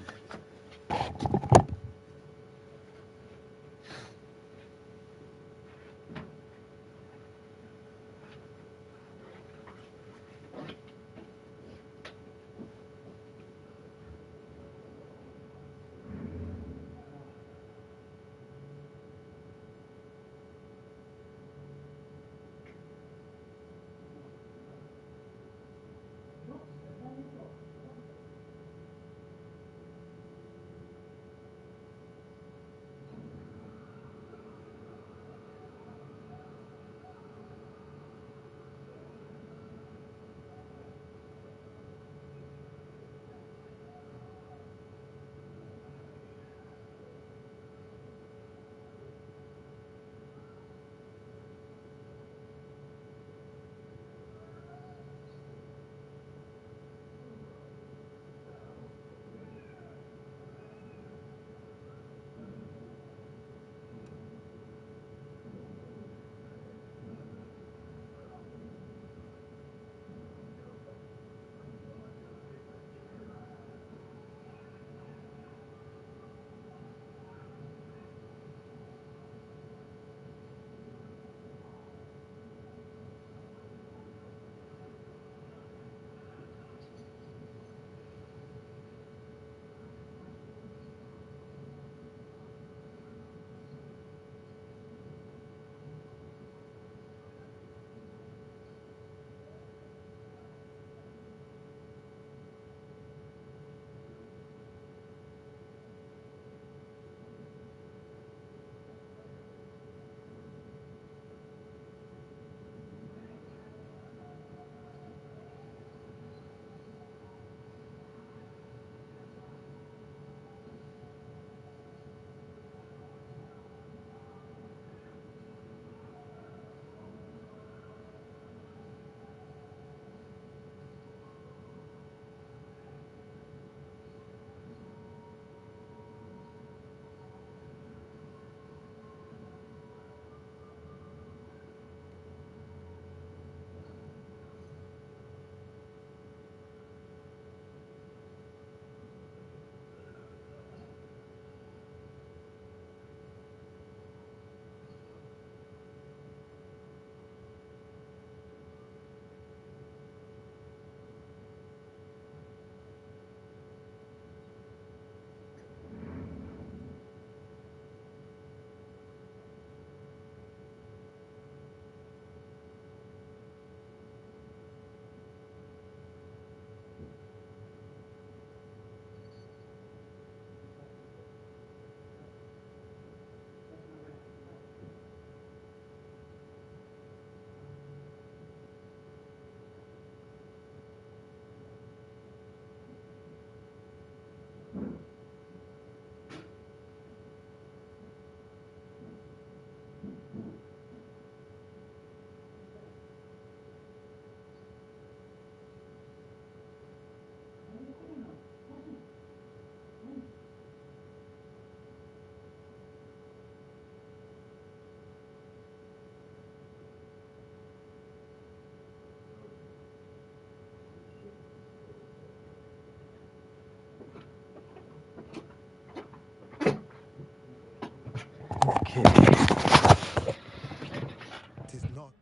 'Tis not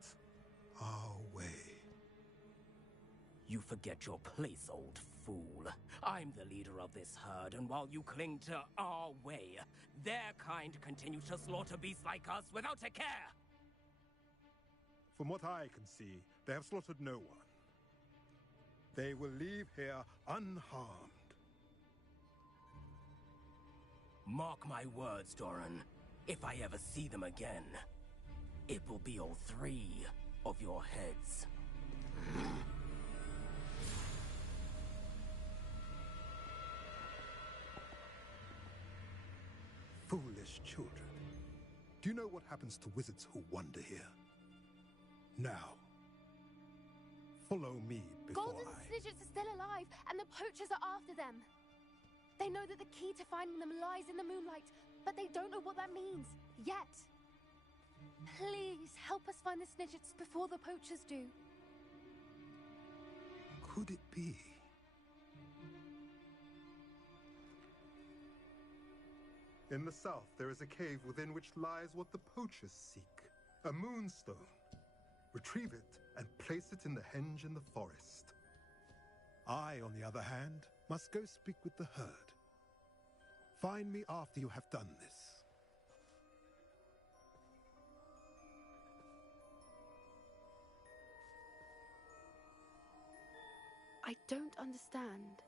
our way. You forget your place, old fool. I'm the leader of this herd, and while you cling to our way, their kind continue to slaughter beasts like us without a care! From what I can see, they have slaughtered no one. They will leave here unharmed. Mark my words, Doran. If I ever see them again, it will be all 3 of your heads. Foolish children. Do you know what happens to wizards who wander here? Now, follow me before Golden Snidgets are still alive, and the poachers are after them. They know that the key to finding them lies in the moonlight, but they don't know what that means, yet. Please, help us find the Snidgets before the poachers do. Could it be? In the south, there is a cave within which lies what the poachers seek. A moonstone. Retrieve it and place it in the henge in the forest. I, on the other hand, must go speak with the herd. Find me after you have done this. I don't understand.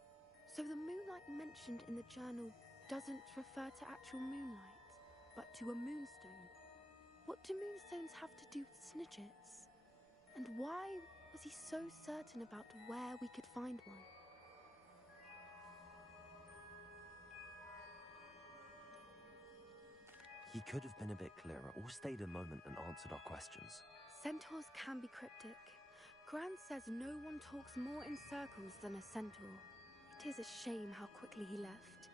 So the moonlight mentioned in the journal doesn't refer to actual moonlight, but to a moonstone. What do moonstones have to do with Snidgets? And why was he so certain about where we could find one? He could have been a bit clearer, or stayed a moment and answered our questions. Centaurs can be cryptic. Gran says no one talks more in circles than a centaur. It is a shame how quickly he left.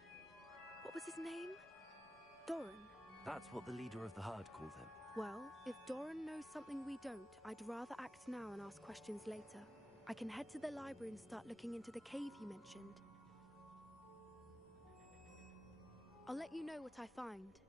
What was his name? Doran? That's what the leader of the herd called him. Well, if Doran knows something we don't, I'd rather act now and ask questions later. I can head to the library and start looking into the cave you mentioned. I'll let you know what I find.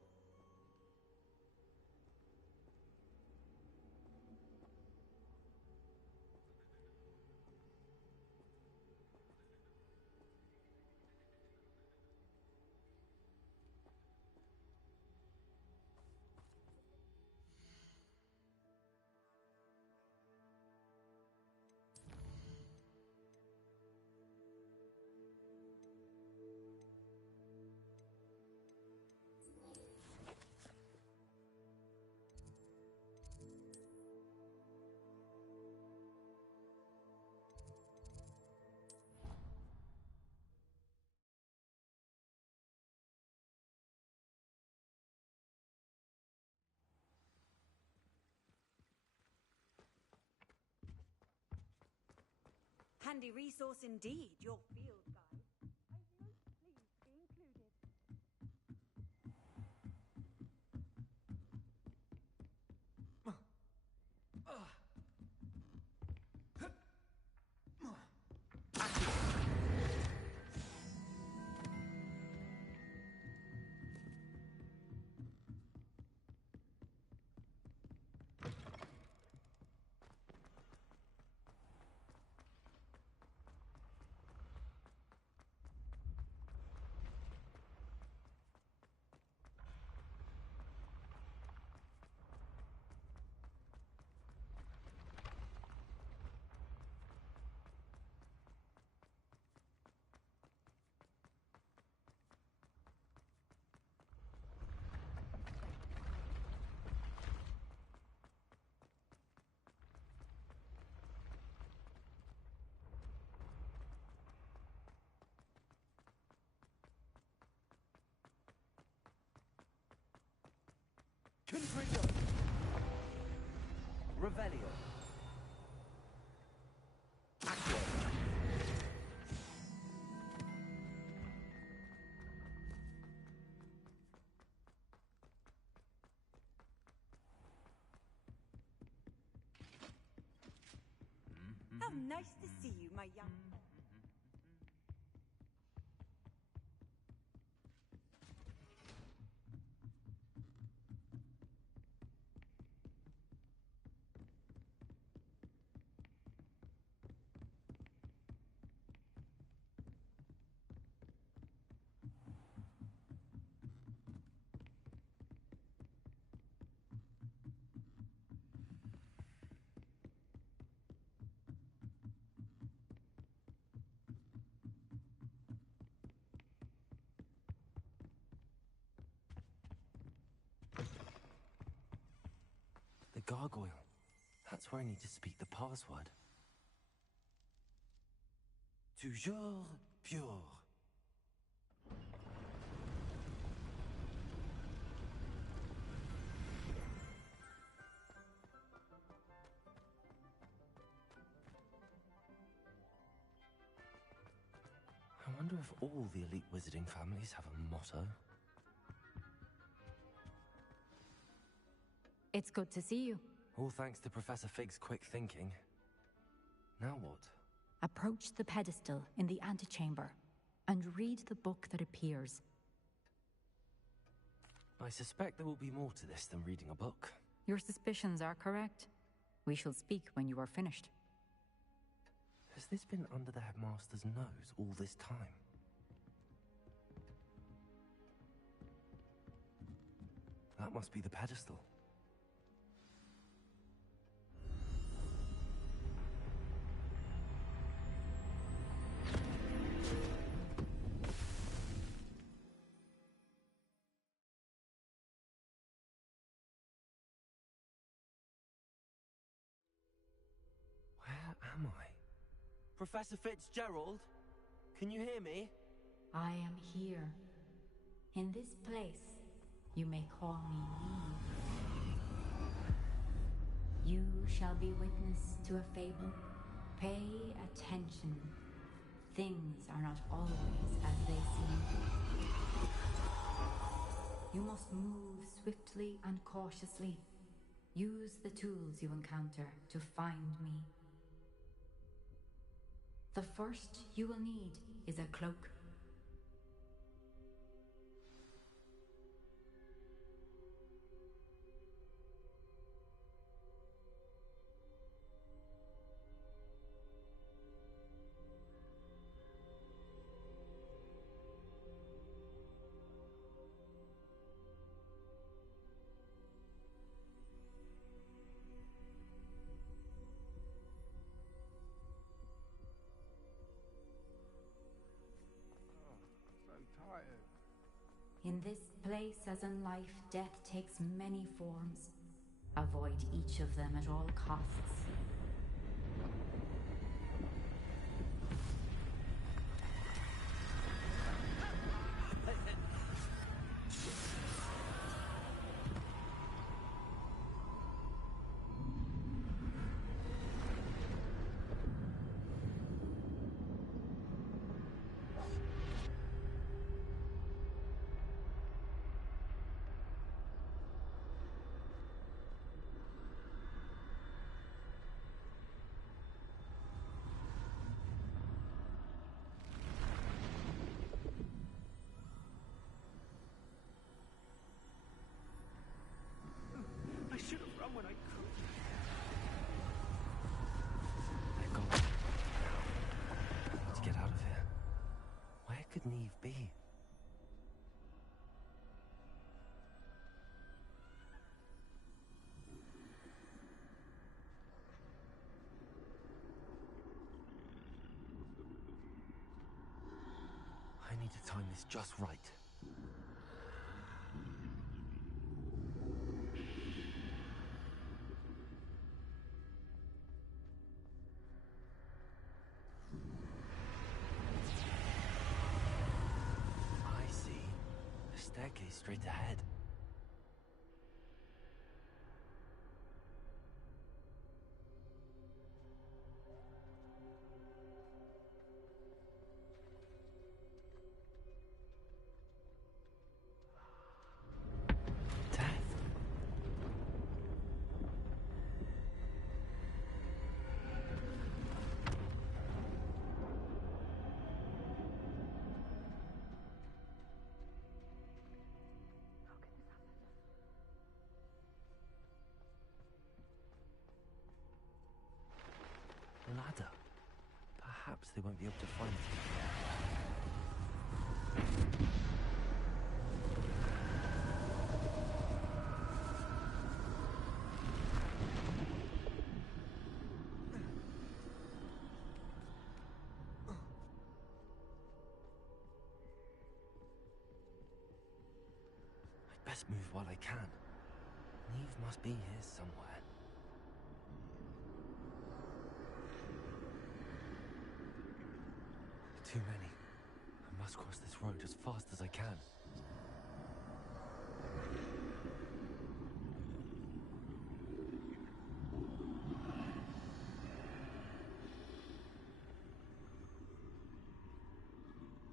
Handy resource indeed, your field guide. I note please be included. Confringo! Revelio! Accio! How nice to see you, my young friend. gargoyle. That's where I need to speak the password. Toujours pure. I wonder if all the elite wizarding families have a motto. It's good to see you. All thanks to Professor Fig's quick thinking. Now what? Approach the pedestal in the antechamber and read the book that appears. I suspect there will be more to this than reading a book. Your suspicions are correct. We shall speak when you are finished. Has this been under the headmaster's nose all this time? That must be the pedestal. Where am I? Professor Fitzgerald? Can you hear me? I am here. In this place, you may call me Eve. You shall be witness to a fable. Pay attention. Things are not always as they seem. You must move swiftly and cautiously. Use the tools you encounter to find me. The first you will need is a cloak. In this place, as in life, death takes many forms. Avoid each of them at all costs. I should have run when I could. They've gone. Let's get out of here. Where could Neve be? I need to time this just right. I see. The staircase straight ahead. Ladder. Perhaps they won't be able to find it. I'd best move while I can. Neve must be here somewhere. Too many. I must cross this road as fast as I can.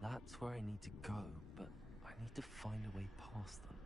That's where I need to go, but I need to find a way past them.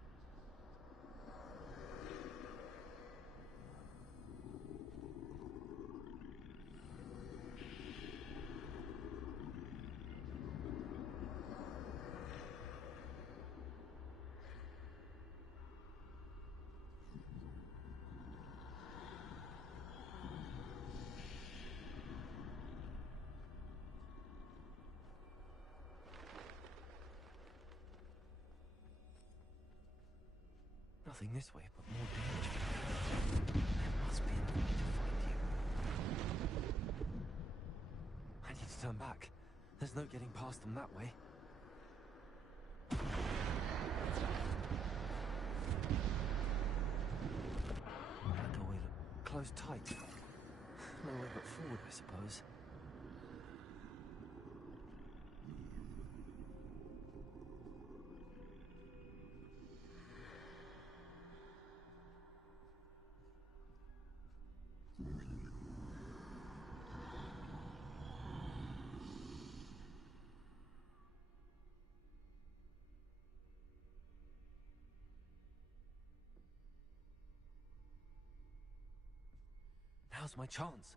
Nothing this way, but more danger. There must be another way to find you. I need to turn back. There's no getting past them that way. That doorway looked closed tight. No way but forward, I suppose. Now's my chance.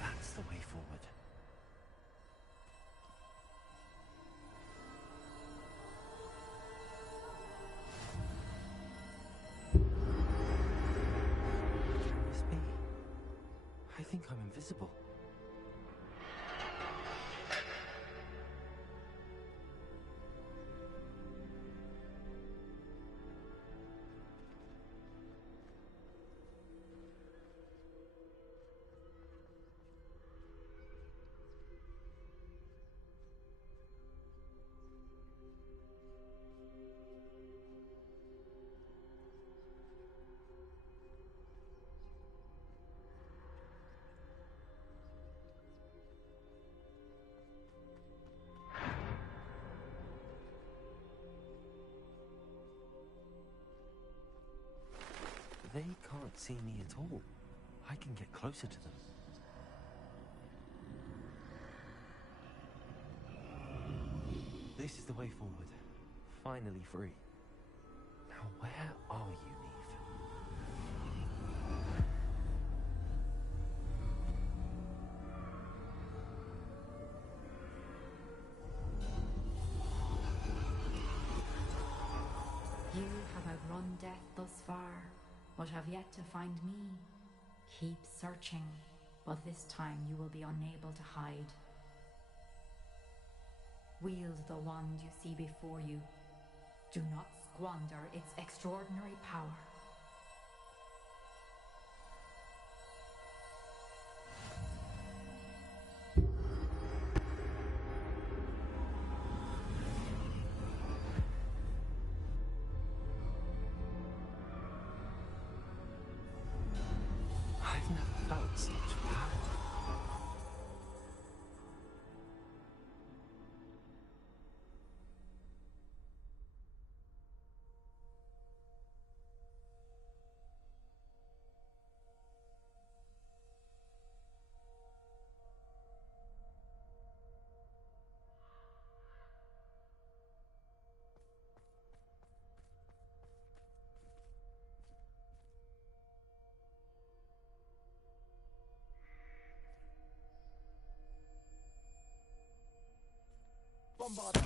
That's the way forward. It's me. I think I'm invisible. They can't see me at all. I can get closer to them. This is the way forward. Finally free. Now where are you, You have outrun death thus far, but have yet to find me. Keep searching, but this time you will be unable to hide. Wield the wand you see before you. Do not squander its extraordinary power. I've never felt such power. Bombard.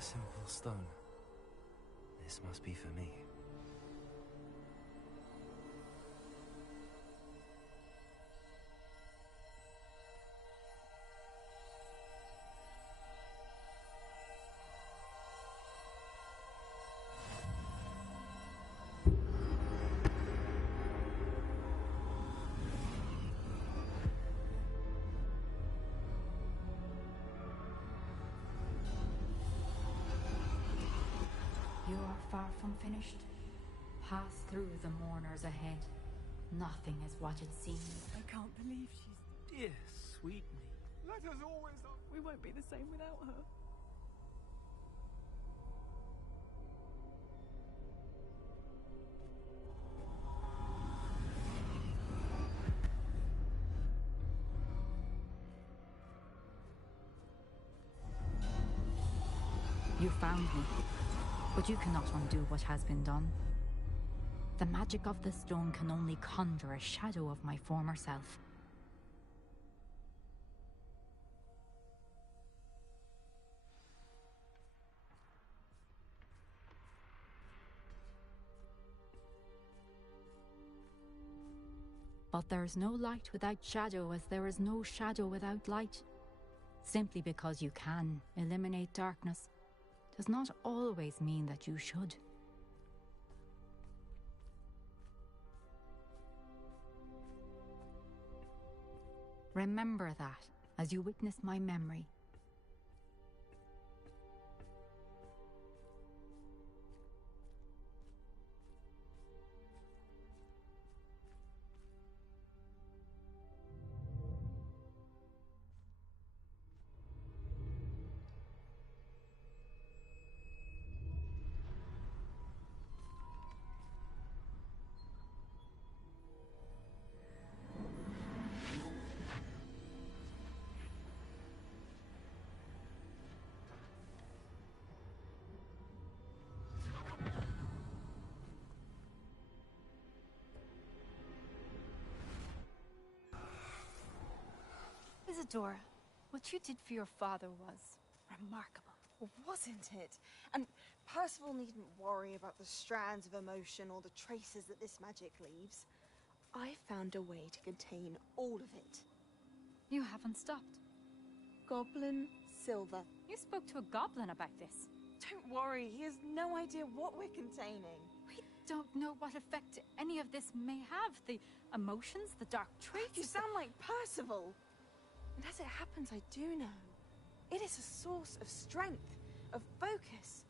Simple stone. This must be for me. You are far from finished. pass through the mourners ahead. Nothing is what it seems. I can't believe she's... Dear sweet me. Let us always... We won't be the same without her. You found me, but you cannot undo what has been done. The magic of the stone can only conjure a shadow of my former self. But there is no light without shadow, as there is no shadow without light. Simply because you can eliminate darkness does not always mean that you should. Remember that as you witness my memory. Isadora, what you did for your father was remarkable. Wasn't it? And Percival needn't worry about the strands of emotion or the traces that this magic leaves. I found a way to contain all of it. You haven't stopped. Goblin Silver. You spoke to a goblin about this. Don't worry, he has no idea what we're containing. We don't know what effect any of this may have. The emotions, the dark traits. You sound like Percival. And as it happens, I do know. It is a source of strength, of focus.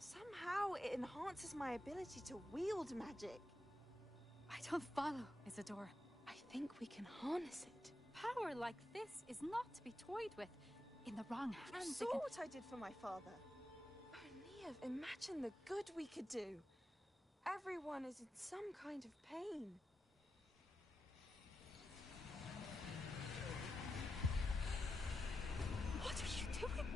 Somehow it enhances my ability to wield magic. I don't follow, Isadora. I think we can harness it. Power like this is not to be toyed with. In the wrong hands, You saw what I did for my father. Oh, Neve, imagine the good we could do. Everyone is in some kind of pain. What are you doing?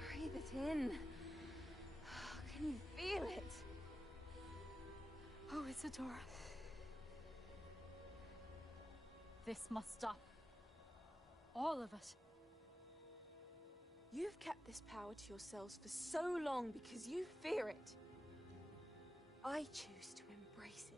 Breathe it in. Can you feel it? Oh, Isadora. This must stop. All of it. You've kept this power to yourselves for so long because you fear it. I choose to embrace it.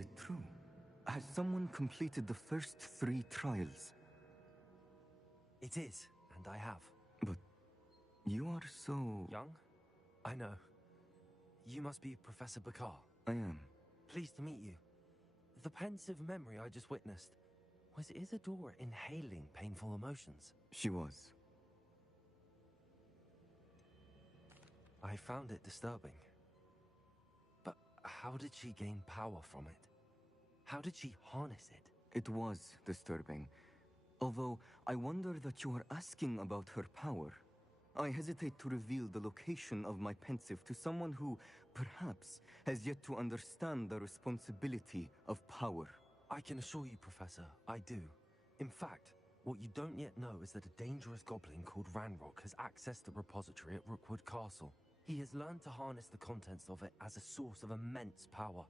it true? Has someone completed the first 3 trials? It is, and I have. But you are so... Young? I know. You must be Professor Bakar. I am. Pleased to meet you. The pensive memory I just witnessed, was Isadora inhaling painful emotions? She was. I found it disturbing. But how did she gain power from it? How did she harness it? It was disturbing. Although, I wonder that you are asking about her power. I hesitate to reveal the location of my pensive to someone who, perhaps, has yet to understand the responsibility of power. I can assure you, Professor, I do. In fact, what you don't yet know is that a dangerous goblin called Ranrock has accessed the repository at Rookwood Castle. He has learned to harness the contents of it as a source of immense power.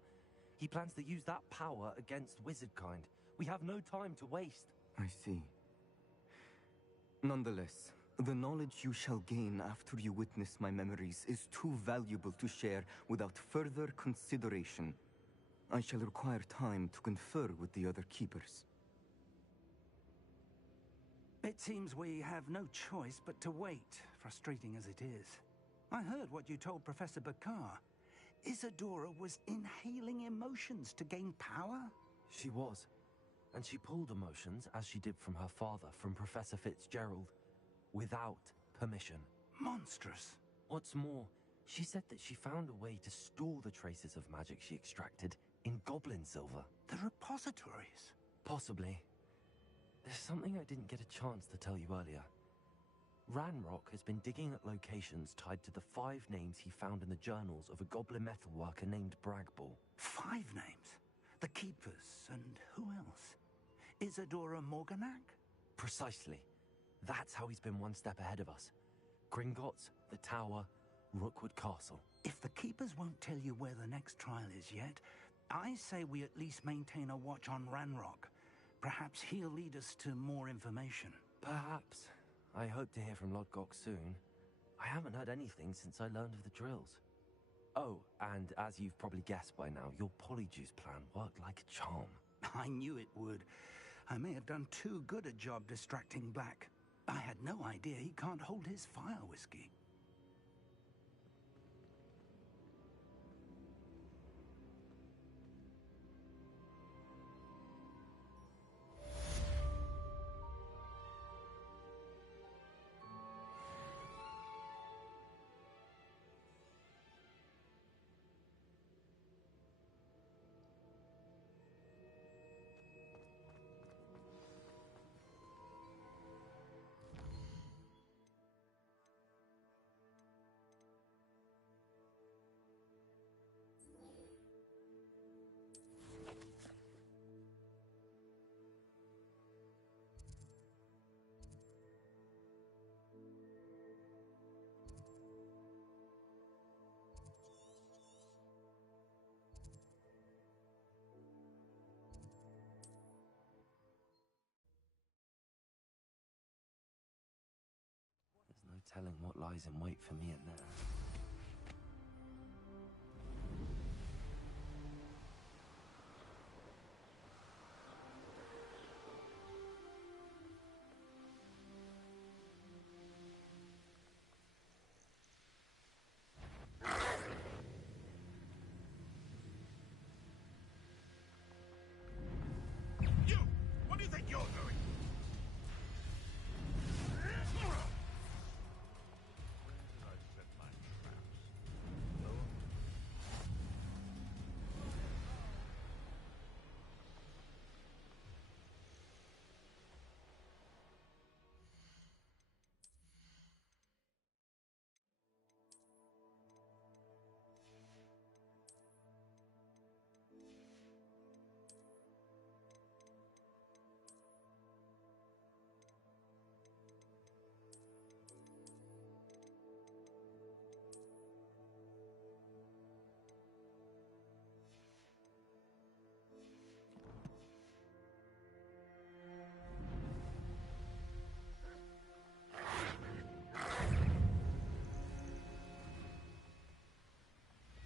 He plans to use that power against wizardkind. We have no time to waste. I see. Nonetheless, the knowledge you shall gain after you witness my memories is too valuable to share without further consideration. I shall require time to confer with the other keepers. It seems we have no choice but to wait, frustrating as it is. I heard what you told Professor Bakar. Isadora was inhaling emotions to gain power? She was. And she pulled emotions, as she did from her father, from Professor Fitzgerald, without permission. Monstrous. What's more, she said that she found a way to store the traces of magic she extracted in goblin silver. The repositories? Possibly. There's something I didn't get a chance to tell you earlier. Ranrock has been digging at locations tied to the 5 names he found in the journals of a goblin metalworker named Bragball. 5 names? The Keepers, and who else? Isadora Morganac? Precisely. That's how he's been one step ahead of us. Gringotts, the Tower, Rookwood Castle. If the Keepers won't tell you where the next trial is yet, I say we at least maintain a watch on Ranrock. Perhaps he'll lead us to more information. Perhaps. I hope to hear from Lodgok soon. I haven't heard anything since I learned of the drills. Oh, and as you've probably guessed by now, your polyjuice plan worked like a charm. I knew it would. I may have done too good a job distracting Black. I had no idea he can't hold his fire whiskey. There's no telling what lies in wait for me in there. You! What do you think you're doing?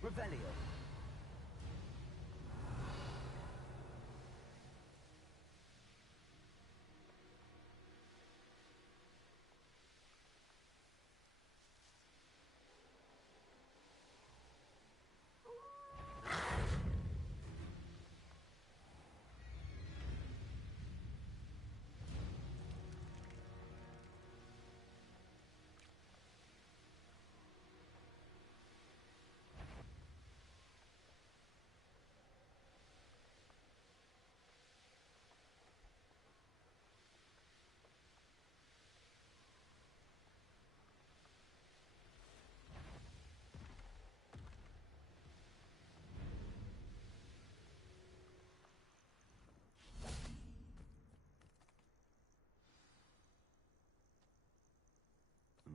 Revelio.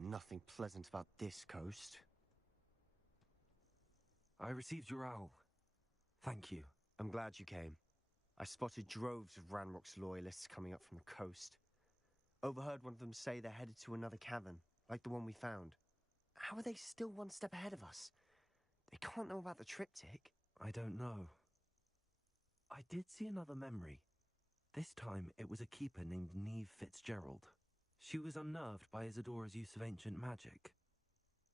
nothing pleasant about this coast. I received your owl. Thank you. I'm glad you came. I spotted droves of Ranrock's loyalists coming up from the coast. Overheard one of them say they're headed to another cavern, like the one we found. How are they still one step ahead of us? They can't know about the triptych. I don't know. I did see another memory. This time it was a keeper named Neve Fitzgerald. She was unnerved by Isadora's use of ancient magic.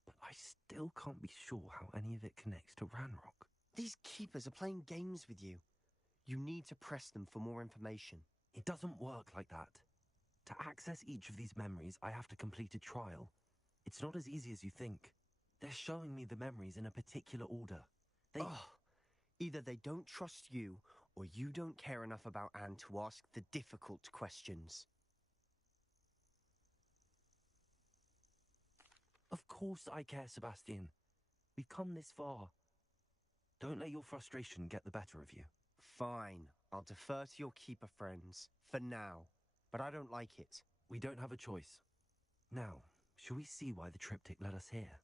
But I still can't be sure how any of it connects to Ranrock. These keepers are playing games with you. You need to press them for more information. It doesn't work like that. To access each of these memories, I have to complete a trial. It's not as easy as you think. They're showing me the memories in a particular order. Either they don't trust you, or you don't care enough about Anne to ask the difficult questions. Of course I care, Sebastian. We've come this far. Don't let your frustration get the better of you. Fine. I'll defer to your keeper friends. For now. But I don't like it. We don't have a choice. Now, shall we see why the triptych led us here?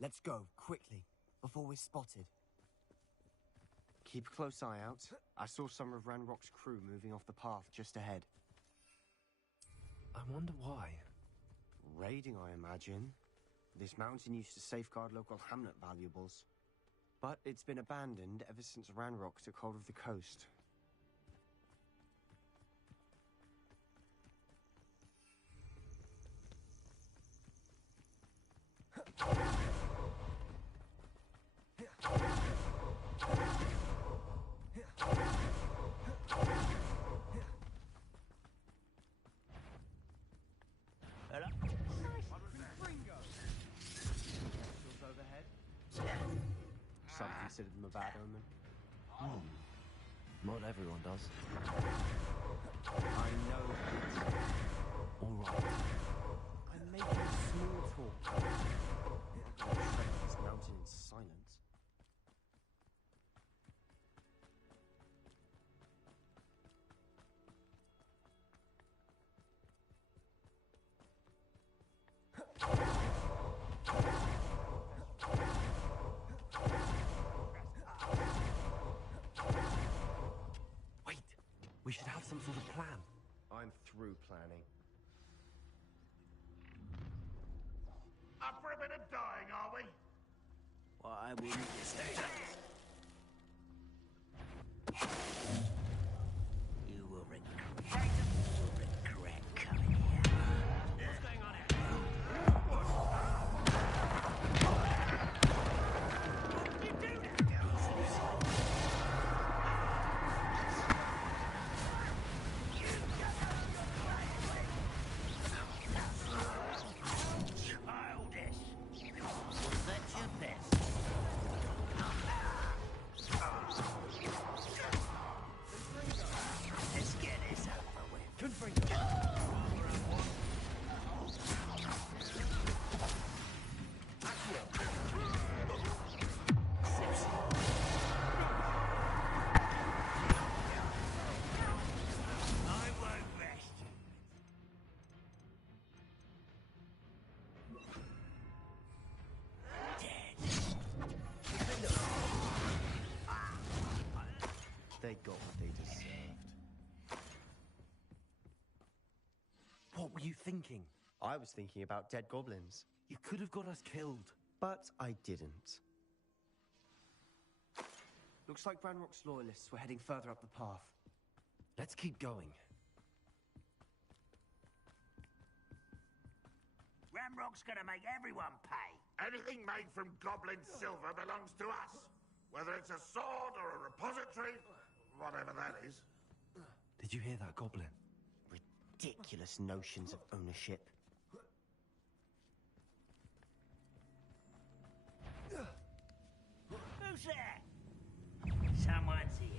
Let's go, quickly, before we're spotted. Keep a close eye out. I saw some of Ranrock's crew moving off the path just ahead. I wonder why. Raiding, I imagine. This mountain used to safeguard local hamlet valuables. But it's been abandoned ever since Ranrock took hold of the coast. Some consider them a bad omen. Not everyone does. I know that. All right. I'm making small talk. I'm gonna trek this mountain in silence. We should have some sort of plan. I'm through planning. Up for a bit of dying, are we? Why wouldn't you stay up? You will regret. You'll regret coming here. What's going on here? What did you do now? They got what they deserved. What were you thinking? I was thinking about dead goblins. You could have got us killed. But I didn't. Looks like Ranrock's loyalists were heading further up the path. Let's keep going. Ranrock's gonna make everyone pay. Anything made from goblin silver belongs to us. Whether it's a sword or a repository, whatever that is. Did you hear that, Goblin? Ridiculous notions of ownership. Who's there? Someone's here.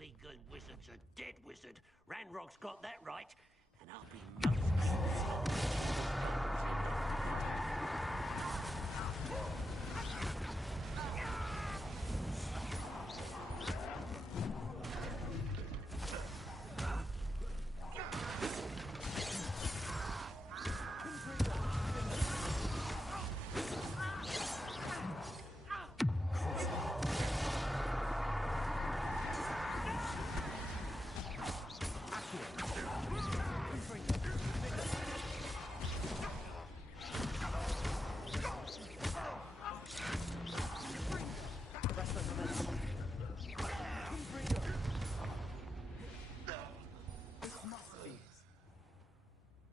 only good wizard's a dead wizard. Ranrock's got that right, and I'll be most...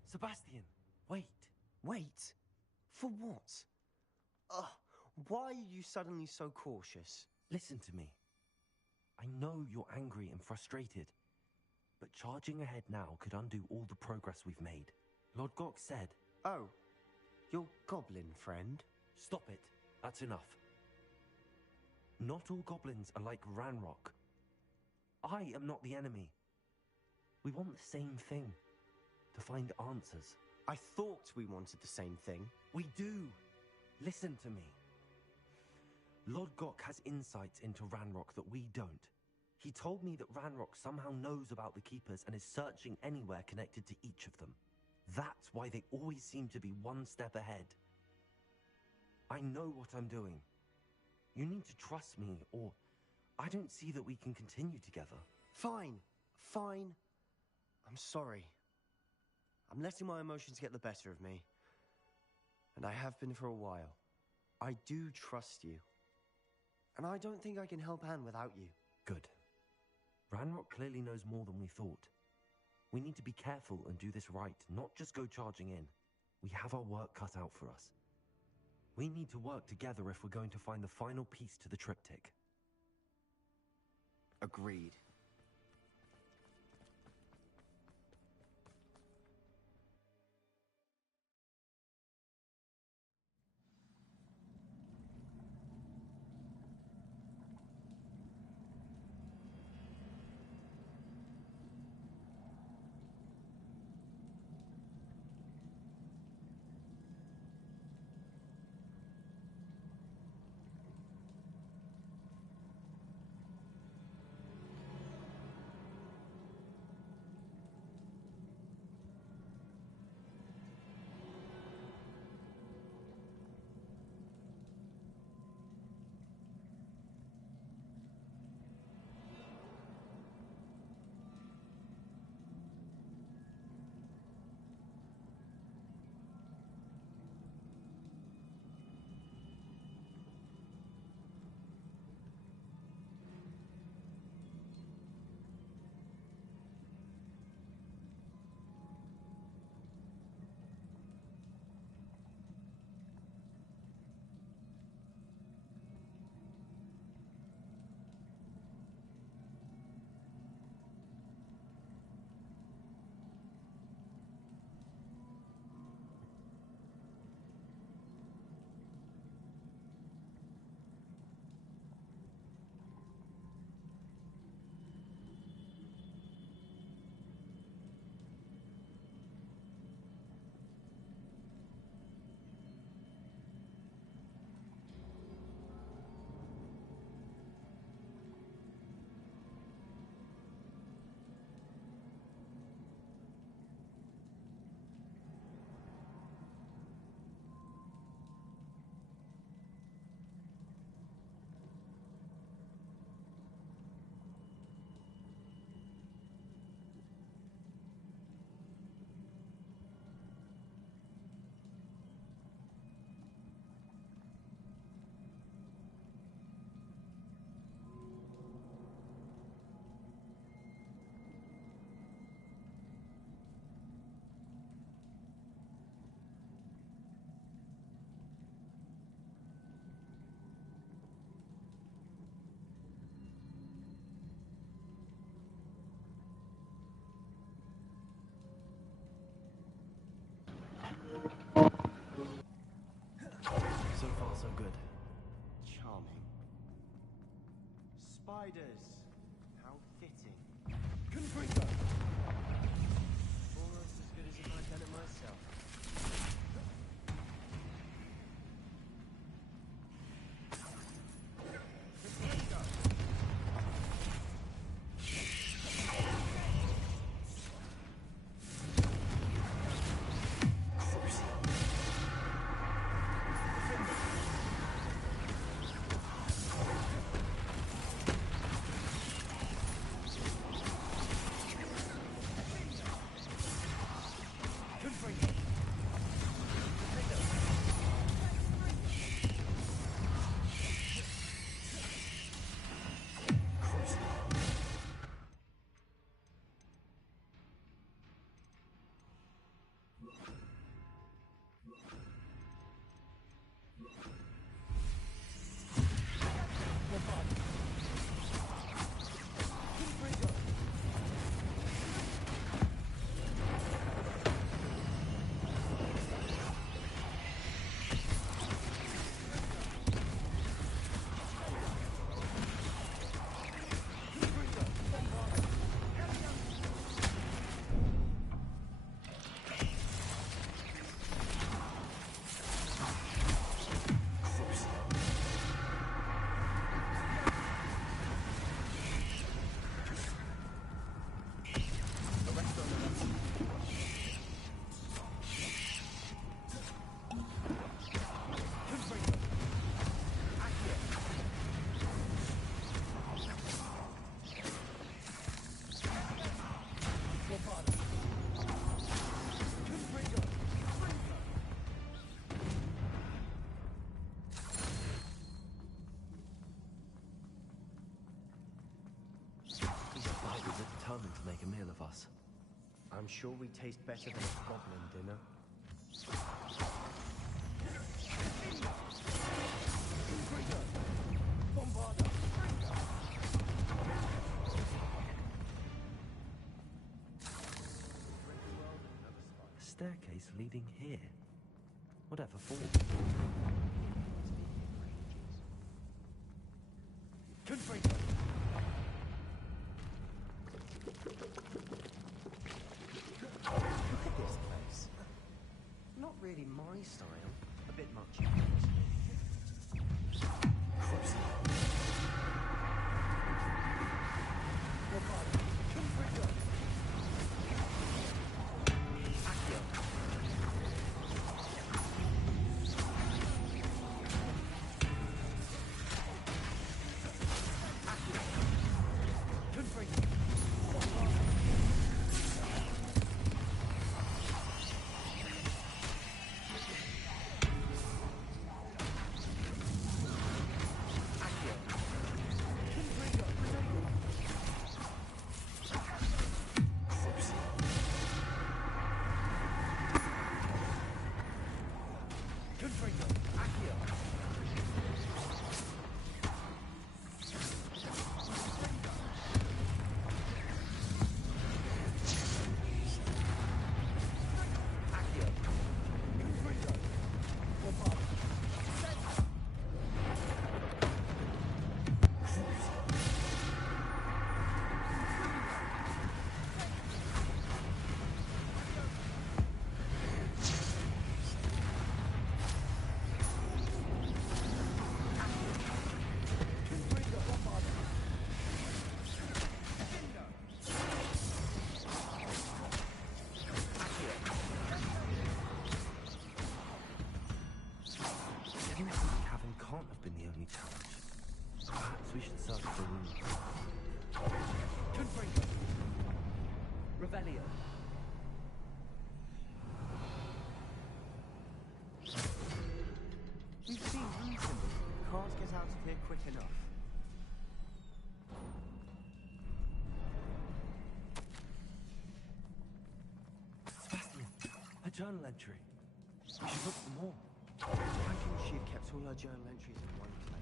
Sebastian, wait. Wait? For what? Ugh, why are you suddenly so cautious? Listen to me. I know you're angry and frustrated, but charging ahead now could undo all the progress we've made. Lord Gok said... Oh, your goblin friend? Stop it. That's enough. Not all goblins are like Ranrock. I am not the enemy. We want the same thing. To find answers. I thought we wanted the same thing. We do. Listen to me. Lord Gok has insights into Ranrock that we don't. He told me that Ranrock somehow knows about the Keepers and is searching anywhere connected to each of them. That's why they always seem to be one step ahead. I know what I'm doing. You need to trust me, or I don't see that we can continue together. Fine. Fine. I'm sorry. I'm letting my emotions get the better of me. And I have been for a while. I do trust you. And I don't think I can help Anne without you. Good. Ranrock clearly knows more than we thought. We need to be careful and do this right, not just go charging in. We have our work cut out for us. We need to work together if we're going to find the final piece to the triptych. Agreed. So far, so good. Charming. Spiders. How fitting. Determined to make a meal of us. I'm sure we taste better than a goblin dinner. A staircase leading here. Whatever for? Look at this place. Not really my style. A bit much. We should search for rooms. Revelio. We've seen rune symbols. Can't get out of here quick enough. Sebastian, a journal entry. We should look for more. Why couldn't she have kept all her journal entries in one place?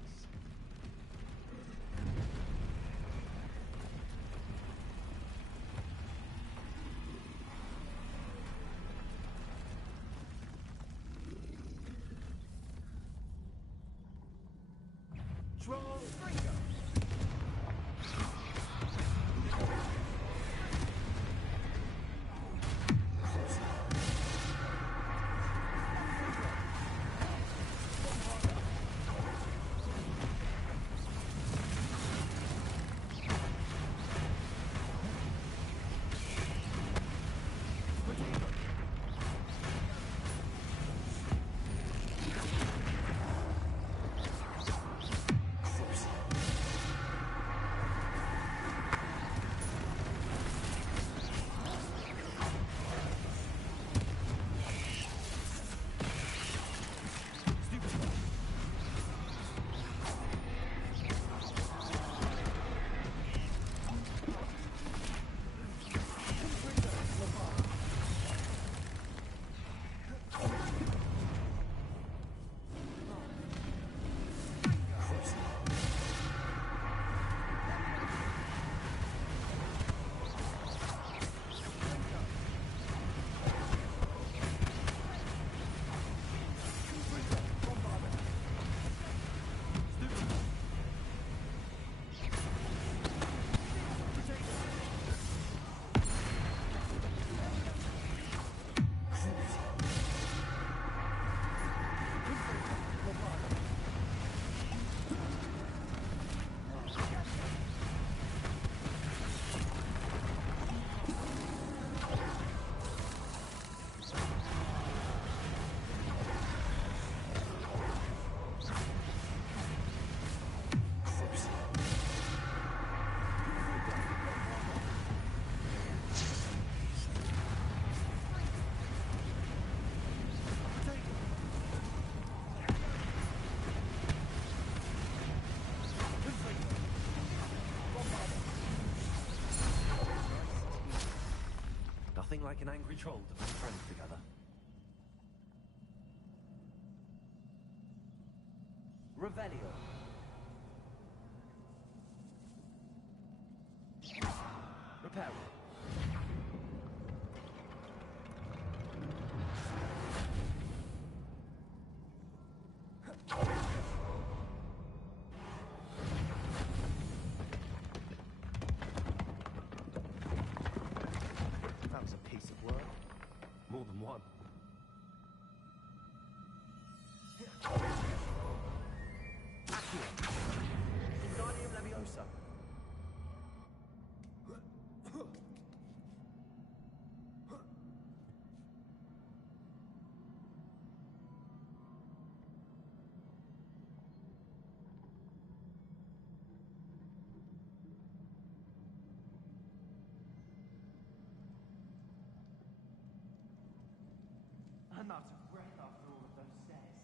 like an angry troll to bring friends together. Revelio. Repair. That was a piece of work. More than one. Accio. Wingardium Leviosa. I'm out of breath after all of those stairs.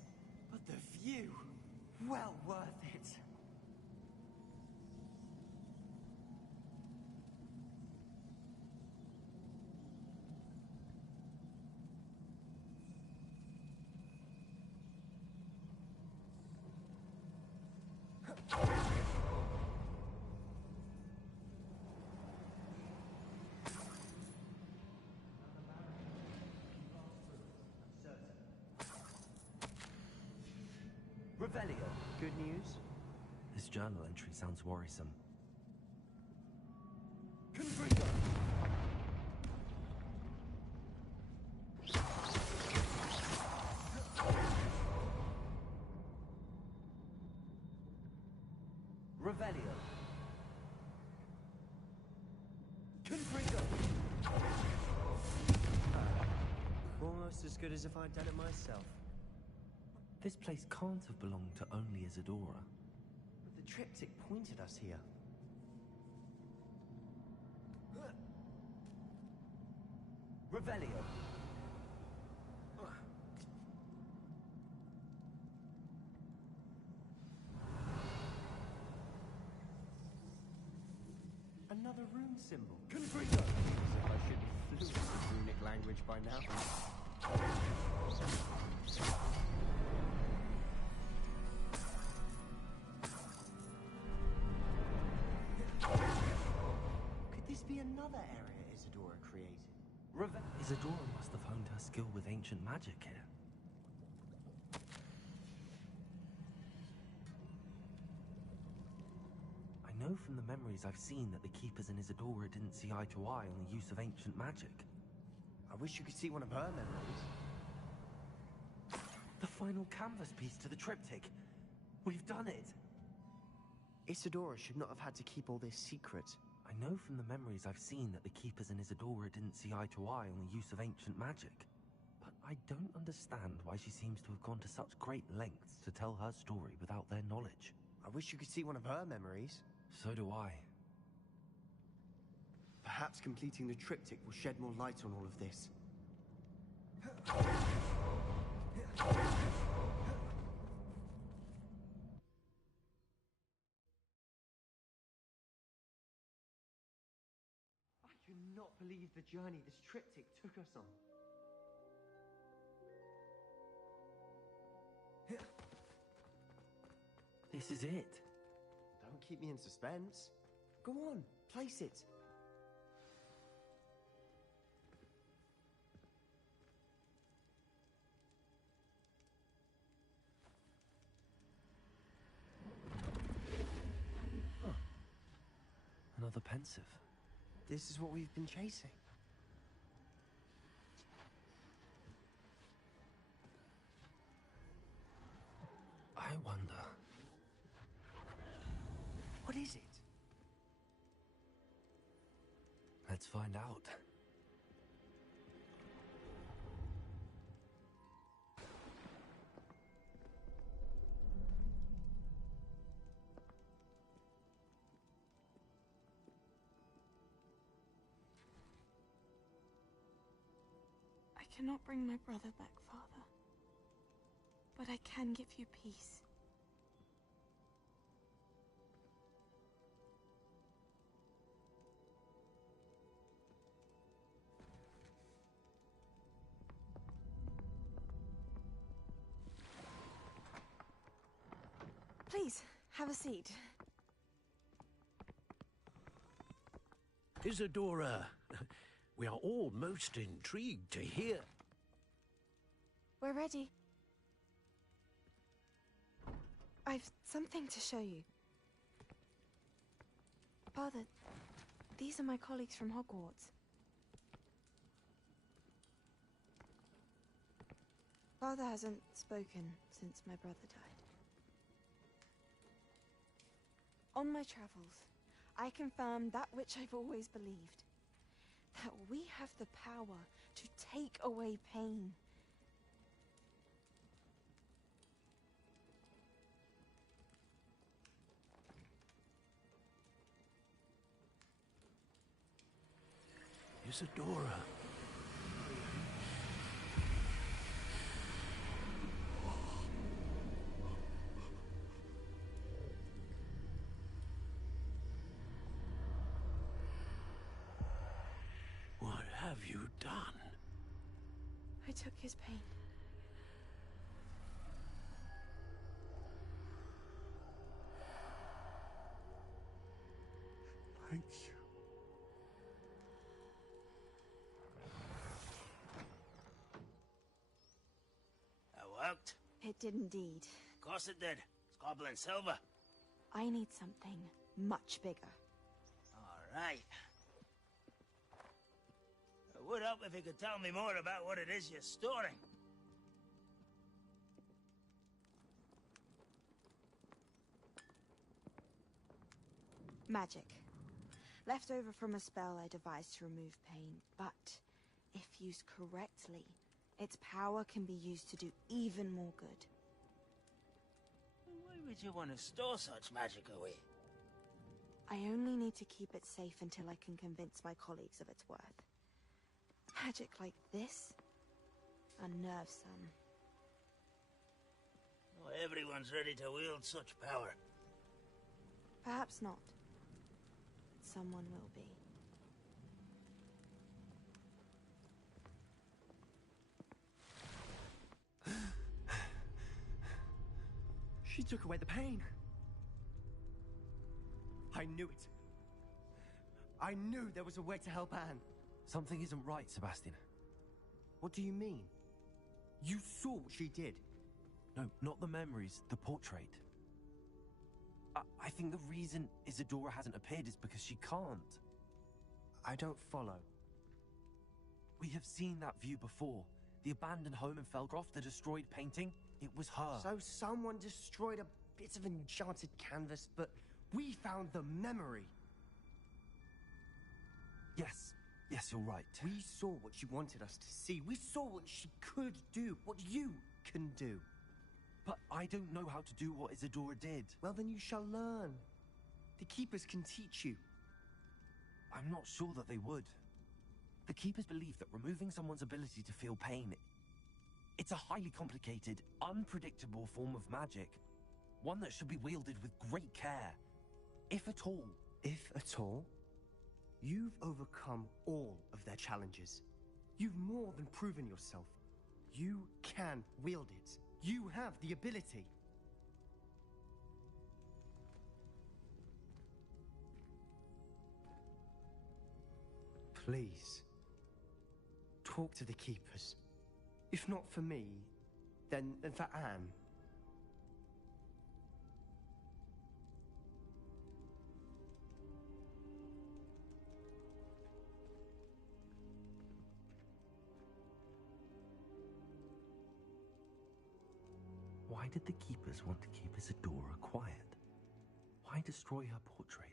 But the view! Well worth it. Revelio. Good news? This journal entry sounds worrisome. Confringo. Revelio. Confringo. Almost as good as if I'd done it myself. This place can't have belonged to only Isadora. But the triptych pointed us here. Revelio. Another rune symbol. Confringo. As if I should be fluent in runic language by now. Could this be another area Isadora created? Isadora must have honed her skill with ancient magic here. I know from the memories I've seen that the Keepers in Isadora didn't see eye to eye on the use of ancient magic. I wish you could see one of her memories. The final canvas piece to the triptych. We've done it! Isadora should not have had to keep all this secret. I know from the memories I've seen that the Keepers in Isadora didn't see eye to eye on the use of ancient magic. But I don't understand why she seems to have gone to such great lengths to tell her story without their knowledge. I wish you could see one of her memories. So do I. Perhaps completing the triptych will shed more light on all of this. I cannot believe the journey this triptych took us on. This is it. Don't keep me in suspense. Go on, place it. Another pensive. This is what we've been chasing. I wonder. What is it? Let's find out. I cannot bring my brother back, Father. But I can give you peace. Have a seat. Isadora, we are all most intrigued to hear. We're ready. I've something to show you. Father, these are my colleagues from Hogwarts. Father hasn't spoken since my brother died. On my travels, I confirmed that which I've always believed. That we have the power to take away pain. Isadora. What have you done? I took his pain. Thank you. That worked. It did indeed. Of course it did. It's goblin silver. I need something much bigger. All right. It would help if you could tell me more about what it is you're storing. Magic. Left over from a spell I devised to remove pain, but if used correctly, its power can be used to do even more good. Why would you want to store such magic away? I only need to keep it safe until I can convince my colleagues of its worth. Magic like this unnerves some. Not everyone's ready to wield such power. Perhaps not. Someone will be. She took away the pain. I knew it. I knew there was a way to help Anne. Something isn't right, Sebastian. What do you mean? You saw what she did. No, not the memories, the portrait. I think the reason Isadora hasn't appeared is because she can't. I don't follow. We have seen that view before. The abandoned home in Felgroth, the destroyed painting, it was her. So someone destroyed a bit of enchanted canvas, but we found the memory. Yes, you're right. We saw what she wanted us to see. We saw what she could do, what you can do. But I don't know how to do what Isadora did. Well, then you shall learn. The Keepers can teach you. I'm not sure that they would. The Keepers believe that removing someone's ability to feel pain, it's a highly complicated, unpredictable form of magic. One that should be wielded with great care. If at all. If at all? You've overcome all of their challenges. You've more than proven yourself. You can wield it. You have the ability. Please, talk to the Keepers. If not for me, then for Anne. Why did the Keepers want to keep Isadora quiet? Why destroy her portrait?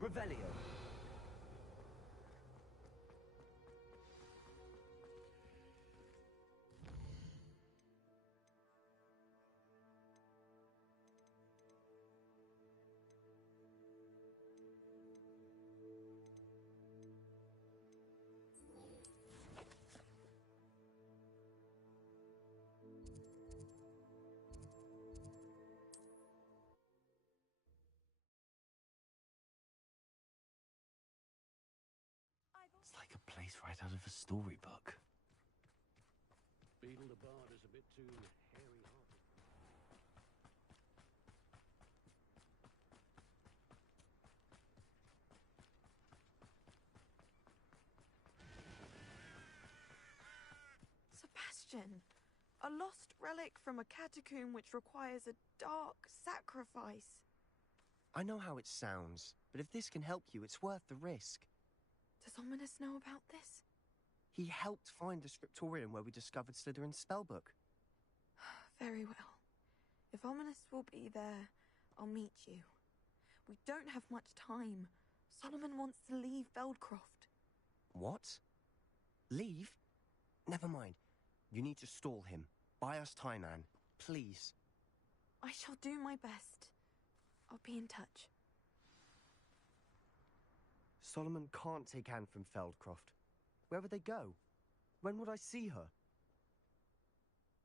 Revelio. like a place right out of a storybook. Beetle the Bard is a bit too hairy-hearted. Sebastian, a lost relic from a catacomb which requires a dark sacrifice. I know how it sounds, but if this can help you, it's worth the risk. Does Ominous know about this? He helped find the scriptorium where we discovered Slytherin's spellbook. Very well. If Ominous will be there, I'll meet you. We don't have much time. Solomon wants to leave Feldcroft. What? Leave? Never mind. You need to stall him. Buy us time, Anne. Please. I shall do my best. I'll be in touch. Solomon can't take Anne from Feldcroft. Where would they go? When would I see her?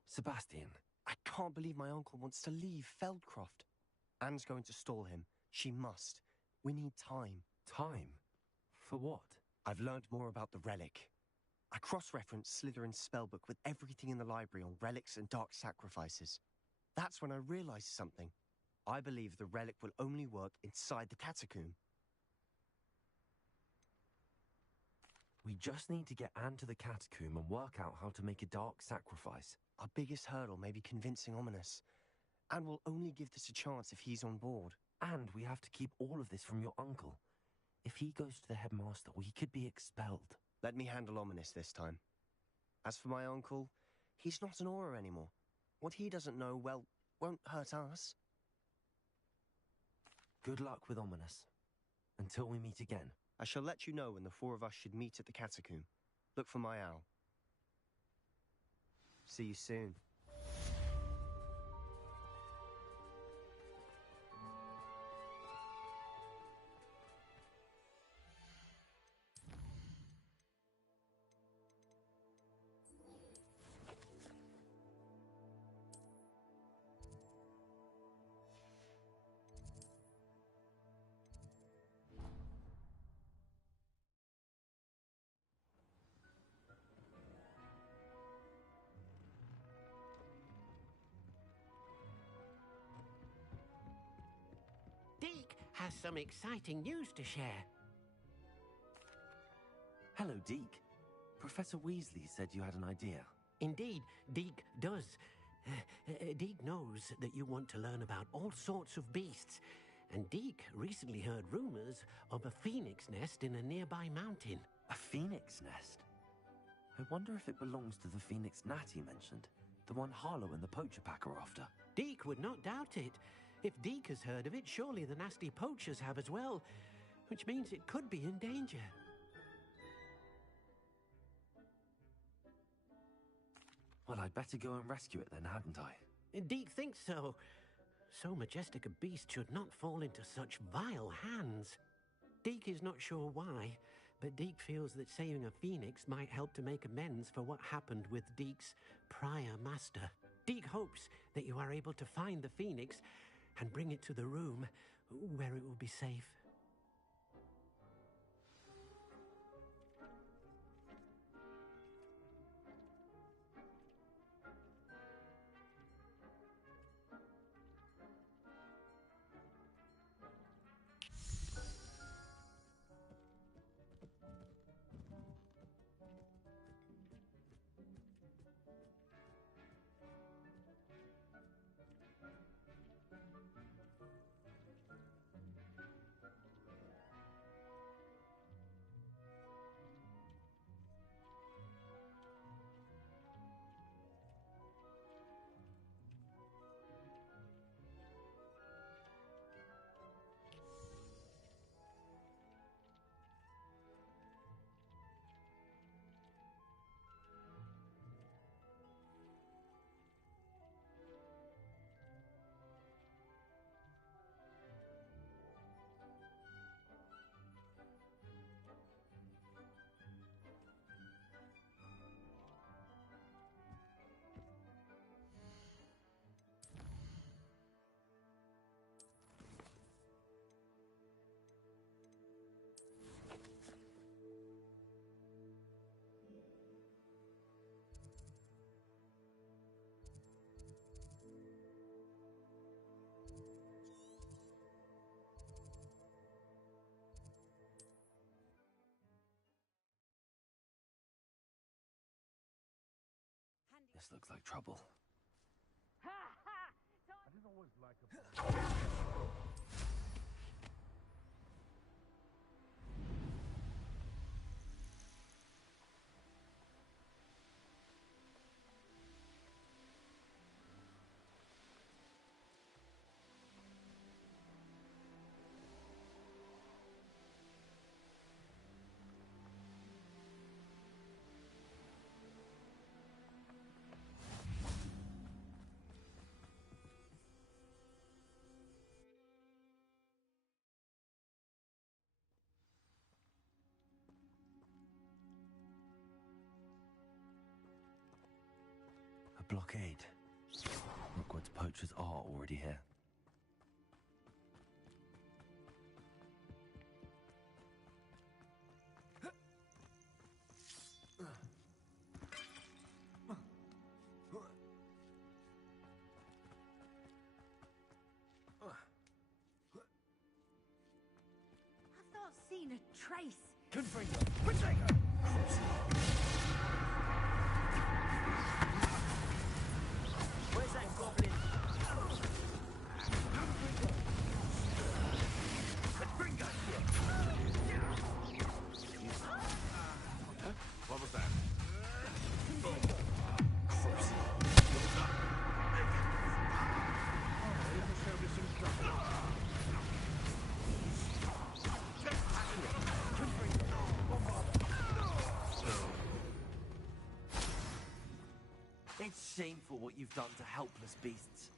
Sebastian. I can't believe my uncle wants to leave Feldcroft. Anne's going to stall him. She must. We need time. Time? For what? I've learned more about the relic. I cross-referenced Slytherin's spellbook with everything in the library on relics and dark sacrifices. That's when I realized something. I believe the relic will only work inside the catacomb. We just need to get Anne to the catacomb and work out how to make a dark sacrifice. Our biggest hurdle may be convincing Ominous. Anne will only give this a chance if he's on board. And we have to keep all of this from your uncle. If he goes to the headmaster, he could be expelled. Let me handle Ominous this time. As for my uncle, he's not an Auror anymore. What he doesn't know, well, won't hurt us. Good luck with Ominous. Until we meet again. I shall let you know when the four of us should meet at the catacomb. Look for my owl. See you soon. Deke has some exciting news to share. Hello, Deke. Professor Weasley said you had an idea. Indeed, Deke does. Deke knows that you want to learn about all sorts of beasts, and Deke recently heard rumors of a phoenix nest in a nearby mountain. A phoenix nest? I wonder if it belongs to the phoenix gnat he mentioned, the one Harlow and the poacher pack are after. Deke would not doubt it. If Deke has heard of it, surely the nasty poachers have as well, which means it could be in danger. Well, I'd better go and rescue it then, hadn't I? Deke thinks so. So majestic a beast should not fall into such vile hands. Deke is not sure why, but Deke feels that saving a phoenix might help to make amends for what happened with Deke's prior master. Deke hopes that you are able to find the phoenix and bring it to the room where it will be safe. This looks like trouble. I didn't always like a A blockade. Rookwood's poachers are already here. I've not seen a trace. Confringo! Confringo! Where's that goblin? Confringo! What was that? It's shameful what you've done to helpless beasts.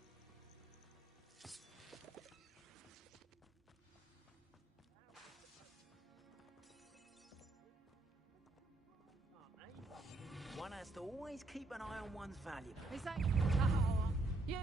One has to always keep an eye on one's value. Is that... Oh, you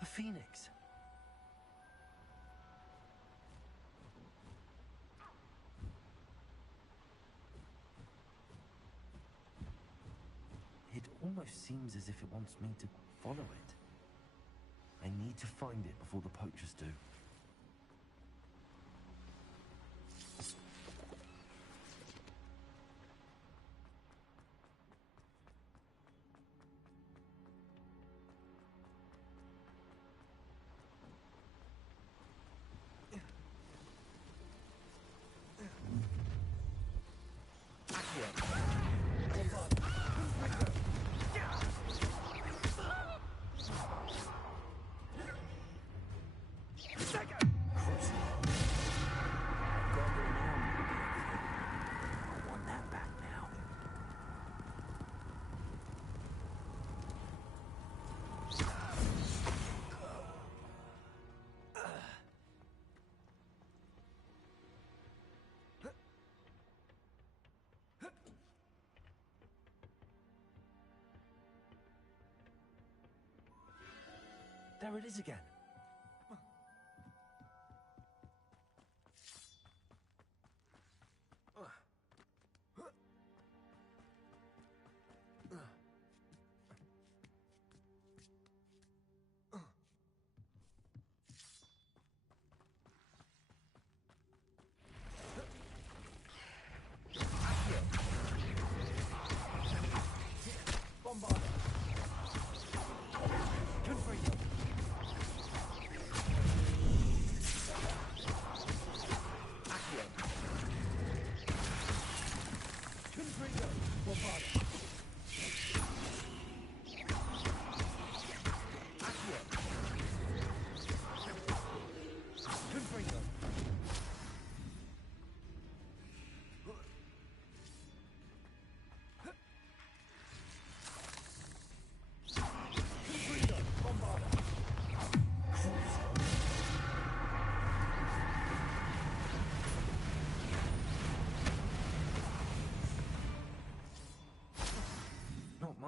The Phoenix. It almost seems as if it wants me to follow it. I need to find it before the poachers do. There it is again.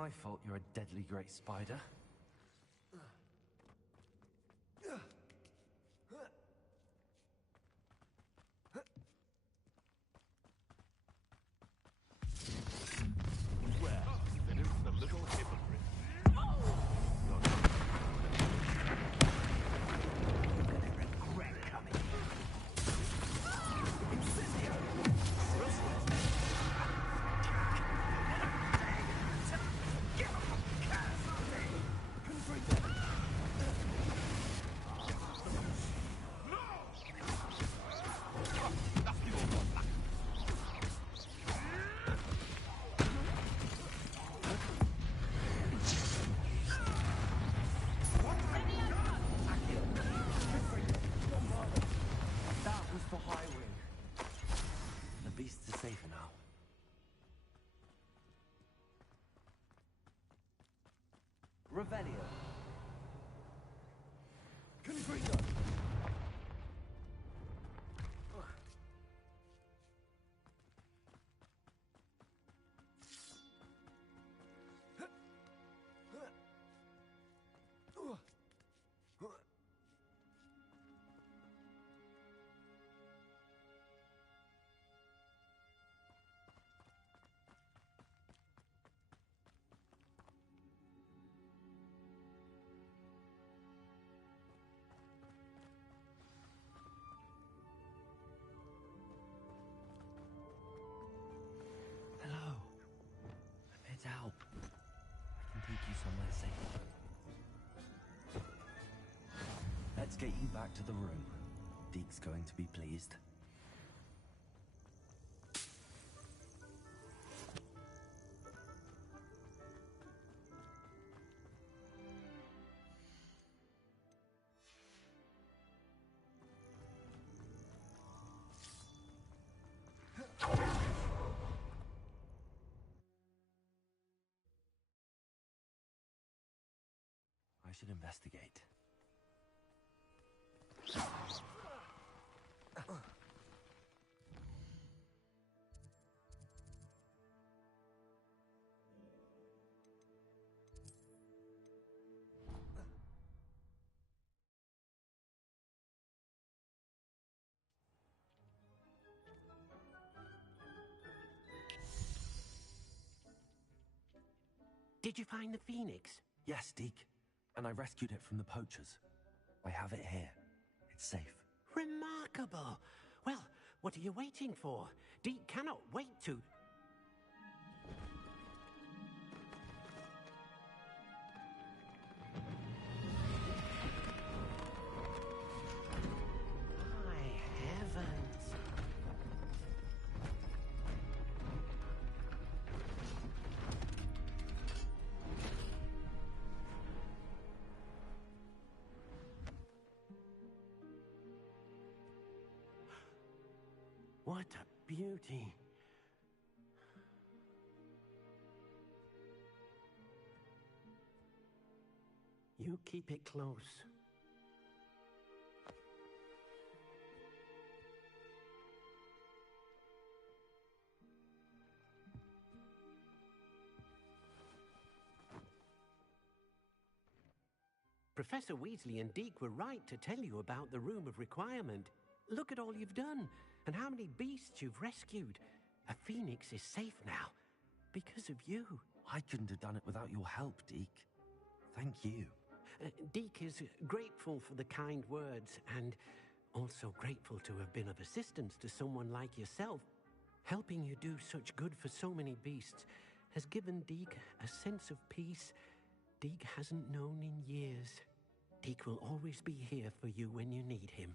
my fault you're a deadly great spider. Revelio. Hello. I'm here to help. I can take you somewhere safe. Let's get you back to the room. Deke's going to be pleased. I should investigate. Did you find the phoenix? Yes, Deke. And I rescued it from the poachers. I have it here. It's safe. Remarkable. Well, what are you waiting for? Deke cannot wait to... My heavens. What a beauty. You keep it close. Professor Weasley and Deke were right to tell you about the Room of Requirement. Look at all you've done, and how many beasts you've rescued. A phoenix is safe now, because of you. I couldn't have done it without your help, Deke. Thank you. Deke is grateful for the kind words, and also grateful to have been of assistance to someone like yourself. Helping you do such good for so many beasts has given Deke a sense of peace Deke hasn't known in years. Deke will always be here for you when you need him.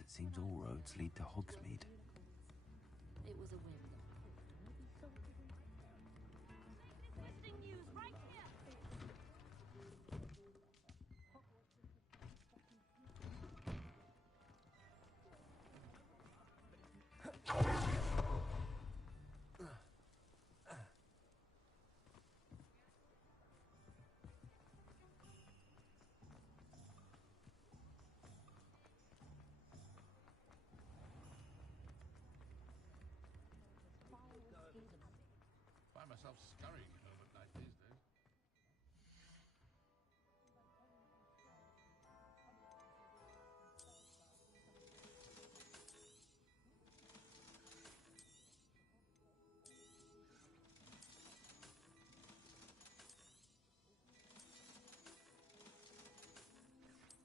as it seems all roads lead to Hogsmeade. It was a win. Interesting news right here! Find myself scurrying home at night these days.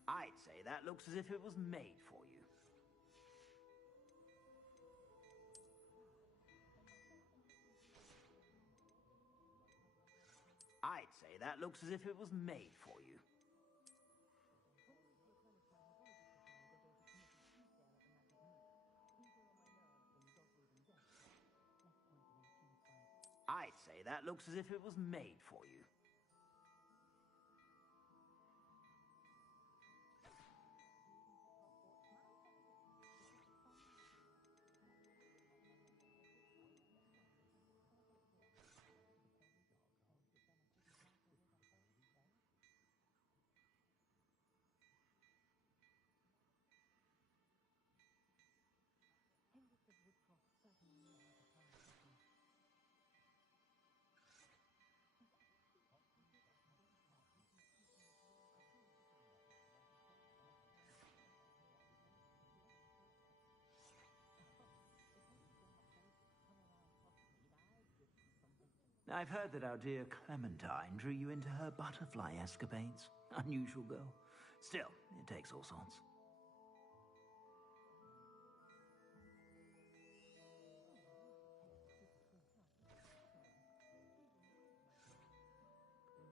I'd say that looks as if it was made for you. I'd say that looks as if it was made for you. I'd say that looks as if it was made for you. I've heard that our dear Clementine drew you into her butterfly escapades. Unusual girl. Still, it takes all sorts.